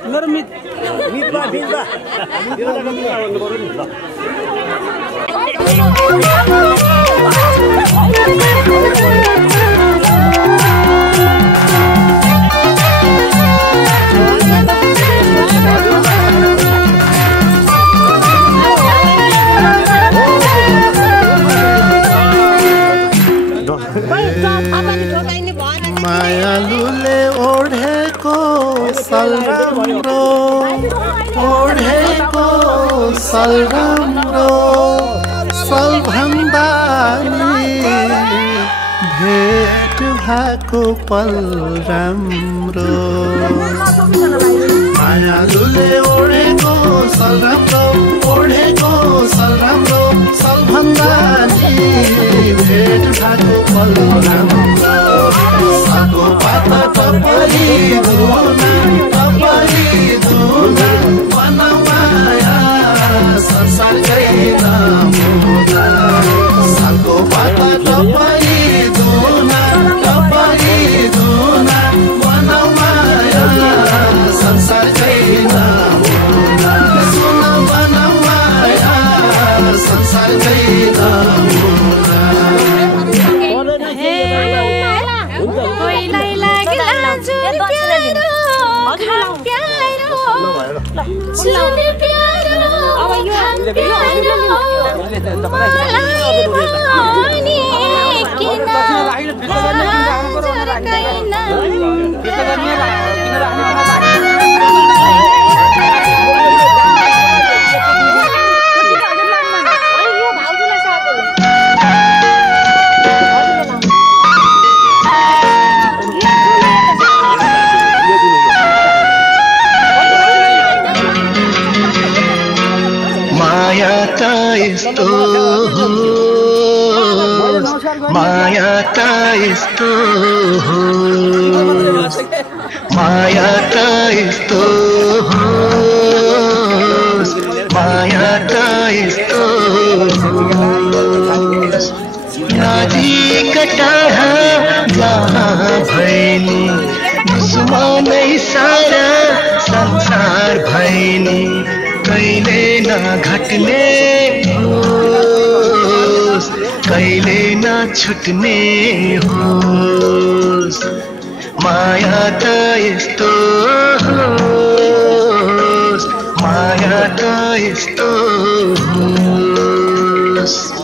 मायालुले ओढेको सलराम्रो ओढेको सलराम्रो सलभन्दा नि भेट भएको पल राम्रो मायालुले ओढेको सलराम्रो ओढेको सलराम्रो सलभन्दा नि भेट भएको पल राम्रो साको पाता टपरी धुना मना माया संसारकै नमुना साको पाता टपरी धुना मना माया संसारकै नमुना सुन मना माया माया ता यस्तो होस् माया ता यस्तो होस् माया ता यस्तो होस् नजिक टाढा जहाँ भएनी दुश्मनै सारा संसार भएनी कहिले नघट्ने होस् कहिले नछुट्ने होस् माया त यस्तो होस् माया त यस्तो होस्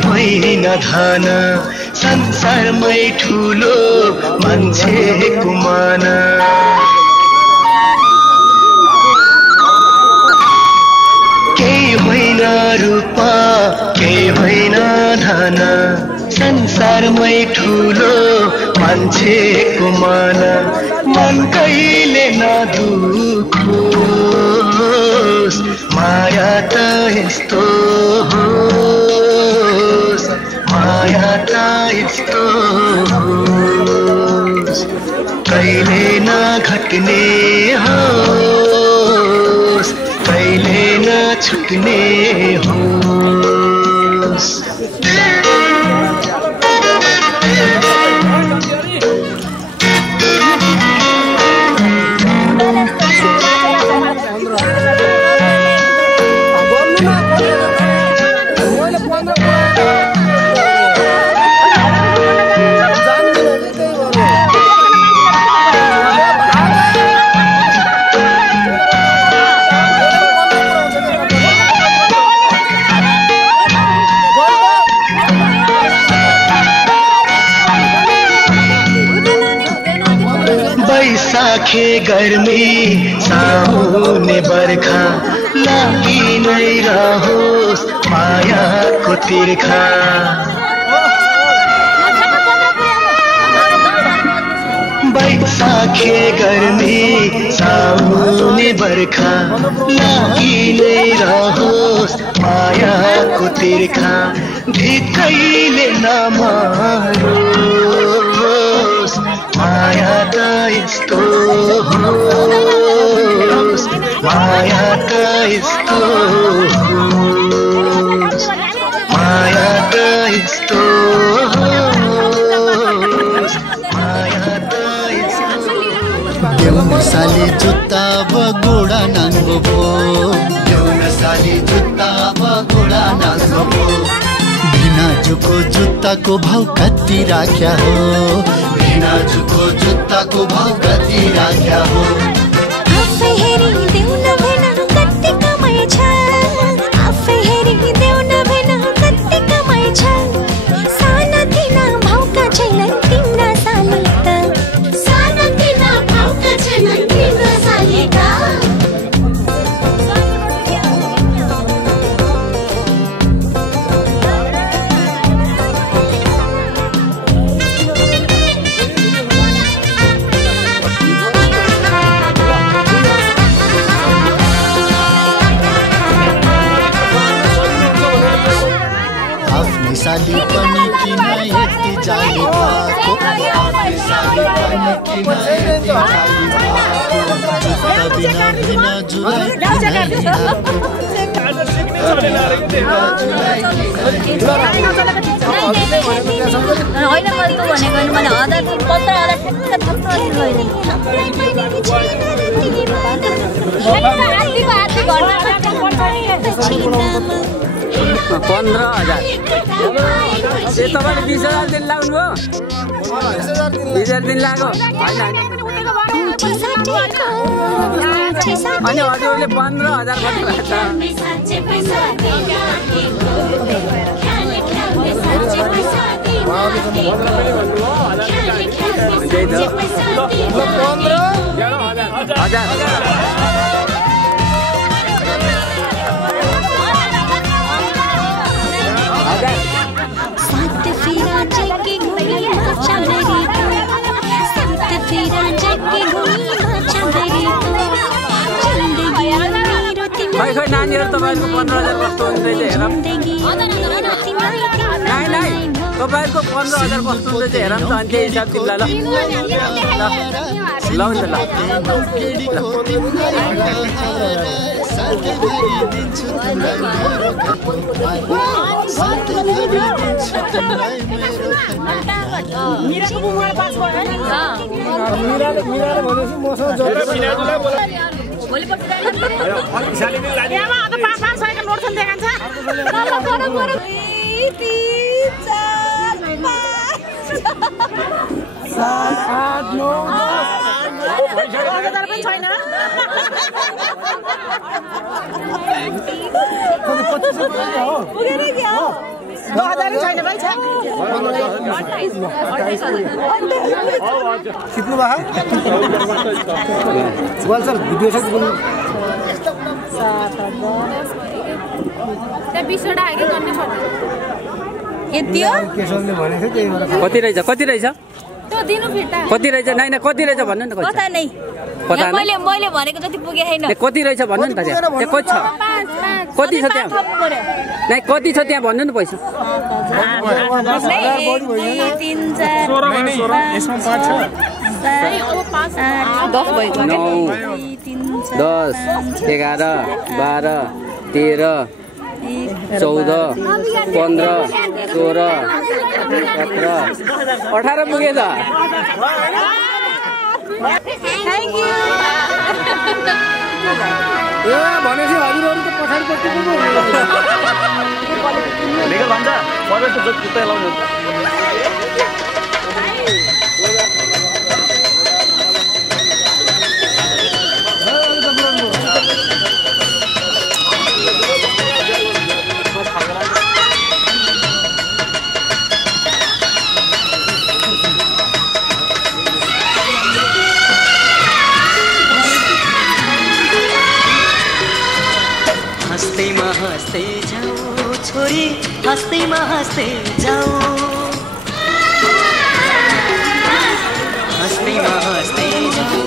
होइन धन संसारमै ठुलो मान्छेको मान केही होइन रूपा केही होइन धन संसारमै ठुलो मान्छेको मान मन कहिले नदुखोस् माया त यस्तो होस् माया त यस्तो होस् कहिले नघट्ने होस् कहिले नछुट्ने होस् बैसाखे गर्मी साउने बर्खा लागि नै रहोस् मायाको तिर्खा बैसाखे गर्मी साउने बर्खा लागि नै रहोस् मायाको तिर्खा ढिक्कैले नमारोस् माया त यस्तो होस् माया त यस्तो होस् माया त यस्तो होस् माया त यस्तो देउनसाली जुत्ता बगुडा नाङ्गो भो देउनसाली जुत्ता बगुडा नाङ्गो भो भिनाजुको जुत्ताको भाउ कति राख्या हो भिनाजुको जुत्ताको भाउ कति राख्या हो आफै हेरी देउन भेन कति कमाइ छ आफै हेरी देउन भेन कति कमाइ छ साना तिना भाउका छैनन् तिम्रा साली त साना तिना भाउका छैनन् तिम्रा साली त साली पनि किन यति जाली भएको आफ्नै साली पनि किन यति जाली भएको जुत्ता बिना भिनाजुलाई किन होइन मैले त भनेको होइन मैले 15,000 ठ्याक्क थप्नु ए तपाईँले 20,000 दिन लाग्नु हो 20,000 दिन लाग्यो होइन अनि हजुरले 15,000 भन्नुभएको खै खै नानीहरू तपाईँहरूको 15,000 कस्तो हुँदैछ हेर नाइ तपाईँहरूको 15,000 कस्तो हुँदैछ हेर नि त अनि त्यही हिसाब तिमीलाई ल हुन्छ ल कितने बाहर बोल सर वीडियो से बोल 20वटा आगे गर्ने पर्छ यति हो केशवले भनेको त्यही भएर कति रहेछ त्यो दिनु फिर्ता कति रहेछ नाइ कति रहेछ भन्नु न पता नै मैले भनेको जति पुगे छैन कति रहेछ भन्नु नि त त्यहाँ कति छ कति छ त्यहाँ नाइ कति छ त्यहाँ भन्नु नि पैसा 10 11 12 13 14 15 16 17 18 पुगेछ थ्याङ्क यू ए भनेपछि हजुरहरु त पछाडिपट्टि पुग्नु लेखेर भन्छ परेछ जुत्ता लाउनु हँसते जाऊ छोरी हँसते जाऊ हँसते जाऊ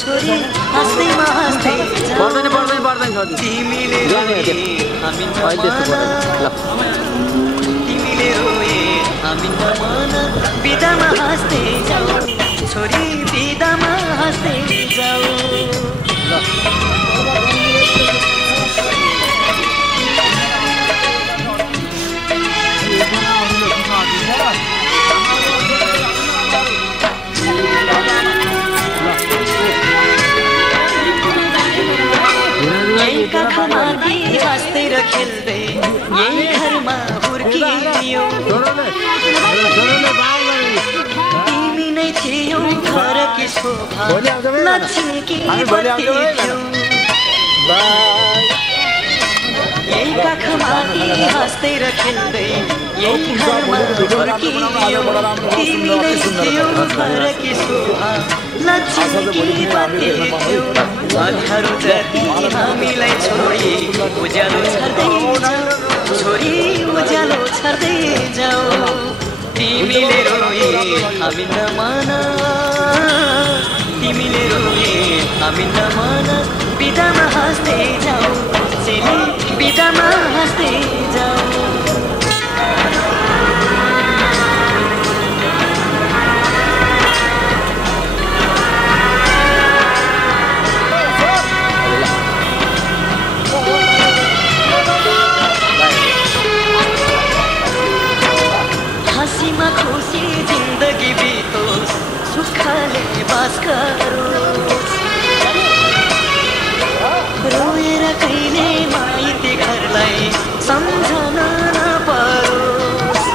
छोरी हँसते जाऊ तिमीले रोए हामी नमान बिदामा हाँस्दै जाऊ छोरी बिदामा हाँस्दै जाऊ काखमाथि हाँस्दै र खेल्दै यही घरमा हुर्कियो तिमी नै थियौ घरकी शोभा नछिकी बत्ती थियौ यही काखमाथि हाँस्दै र खेल्दै यही घरमा हुर्कियो तिमी नै थियौ घरकी शोभा नछिकी बत्ती थियौ अँध्यारो जति हामीलाई छोडी उज्यालो छर्दै जाऊ छोरी उज्यालो छर्दै जाऊ तिमीले रोए हामी नमान तिमीले रोए हामी नमान बिदामा हाँस्दै जाऊ चेली बिदामा हाँस्दै जाऊ खुसी जिन्दगी बितोस् सुखले बास गरोस् रोएर कहिले माइती घरलाई सम्झन नपरोस्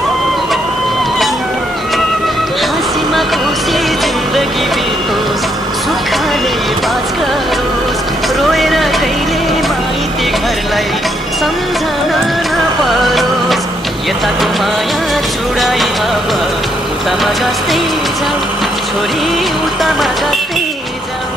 हाँसीमा खुसी जिन्दगी बितोस् सुखले बास गरोस् रोएर कहिले माइती घरलाई सम्झन नपरोस् यताको माया चुडाई अब उतामा गाँस्दै जाऊ छोरी उतामा गाँस्दै जाऊ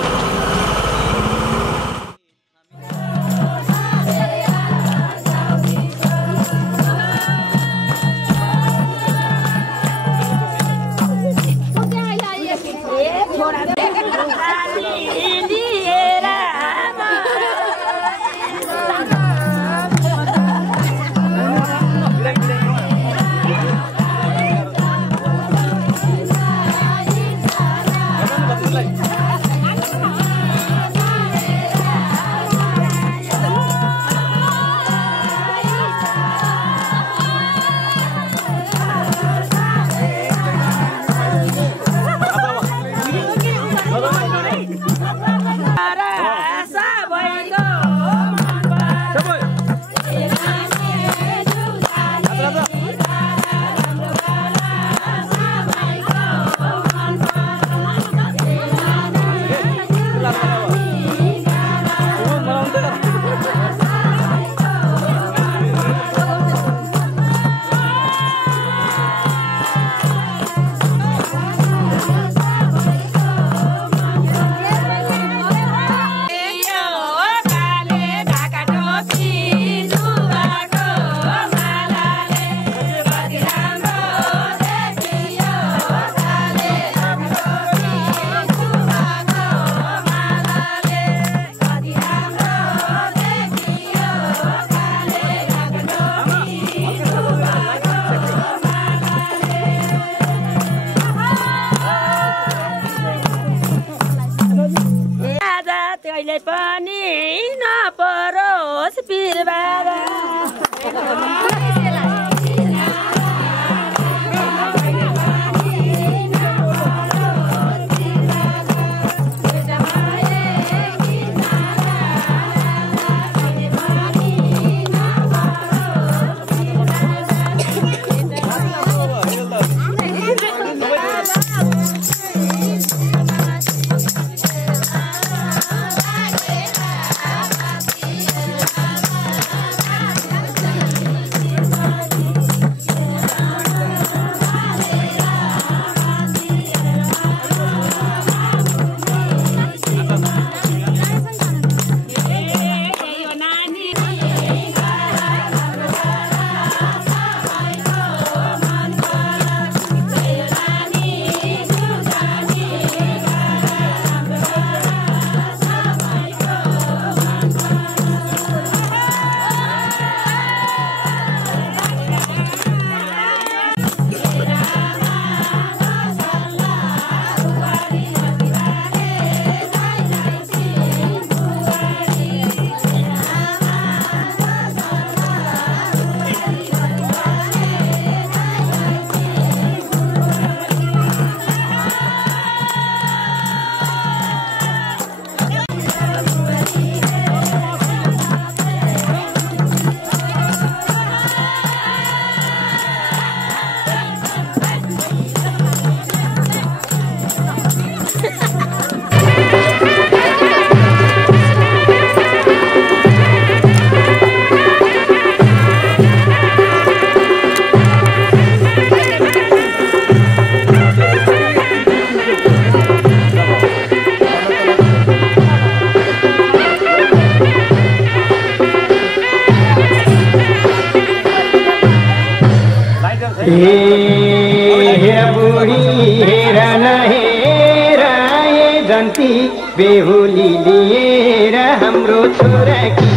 हेर बुढी हेर नहेर ए जन्ती बेहुली लिएर हाम्रो छोराकी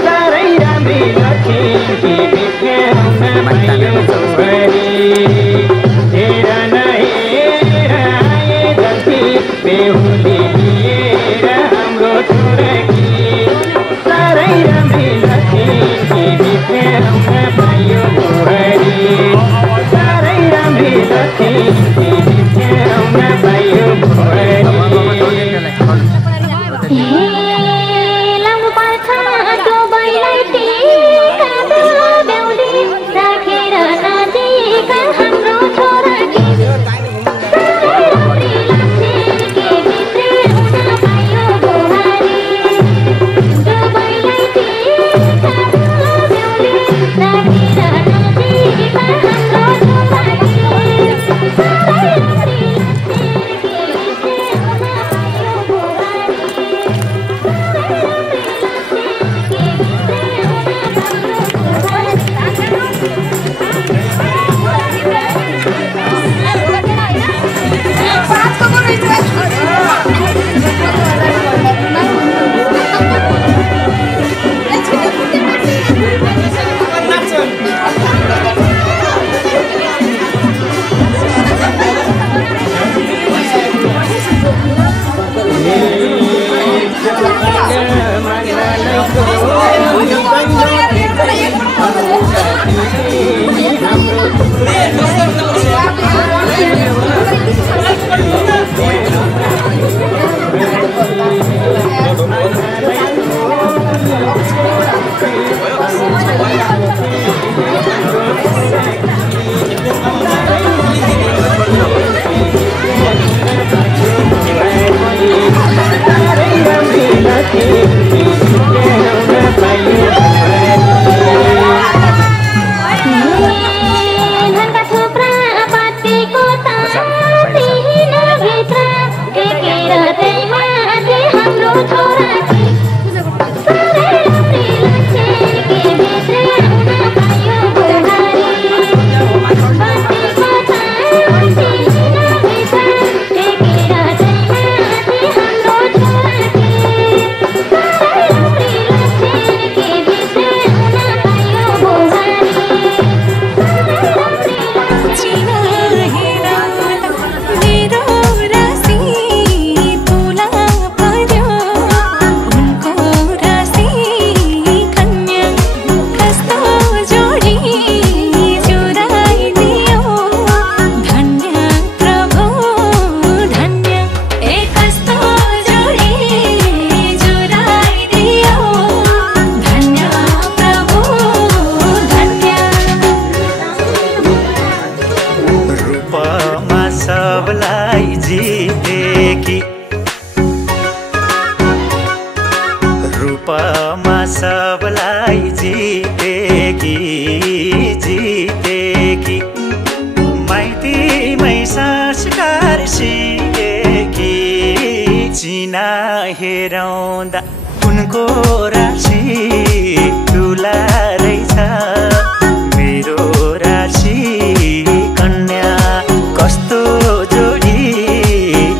साह्रै राम्री लक्ष्मी बित्याउन पाइयो छोरी हेर नहेर ए जन्ती बेहुली लिएर हाम्रो छोराकी साह्रै राम्री लक्ष्मी बित्याउन पाइयो छोरी साह्रै राम्री सबलाई जितेकी रूपमा सबलाई जितेकी जितेकी माइतीमै संस्कार सिकेकी चिना हेराउँदा उनको राशि ठुला रहेछ मेरो राशि कन्या कस्तो जोडी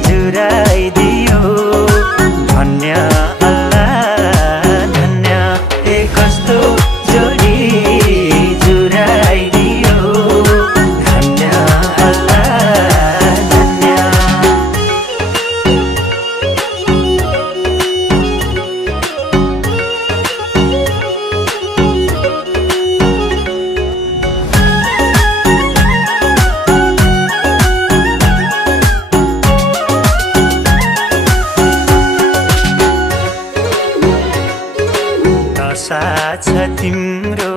जुराइदियो धन्य अल्लाह धन्य ए कस्तो जोडी जुराइदियो धन्य अल्लाह धन्य दशा छ तिम्रो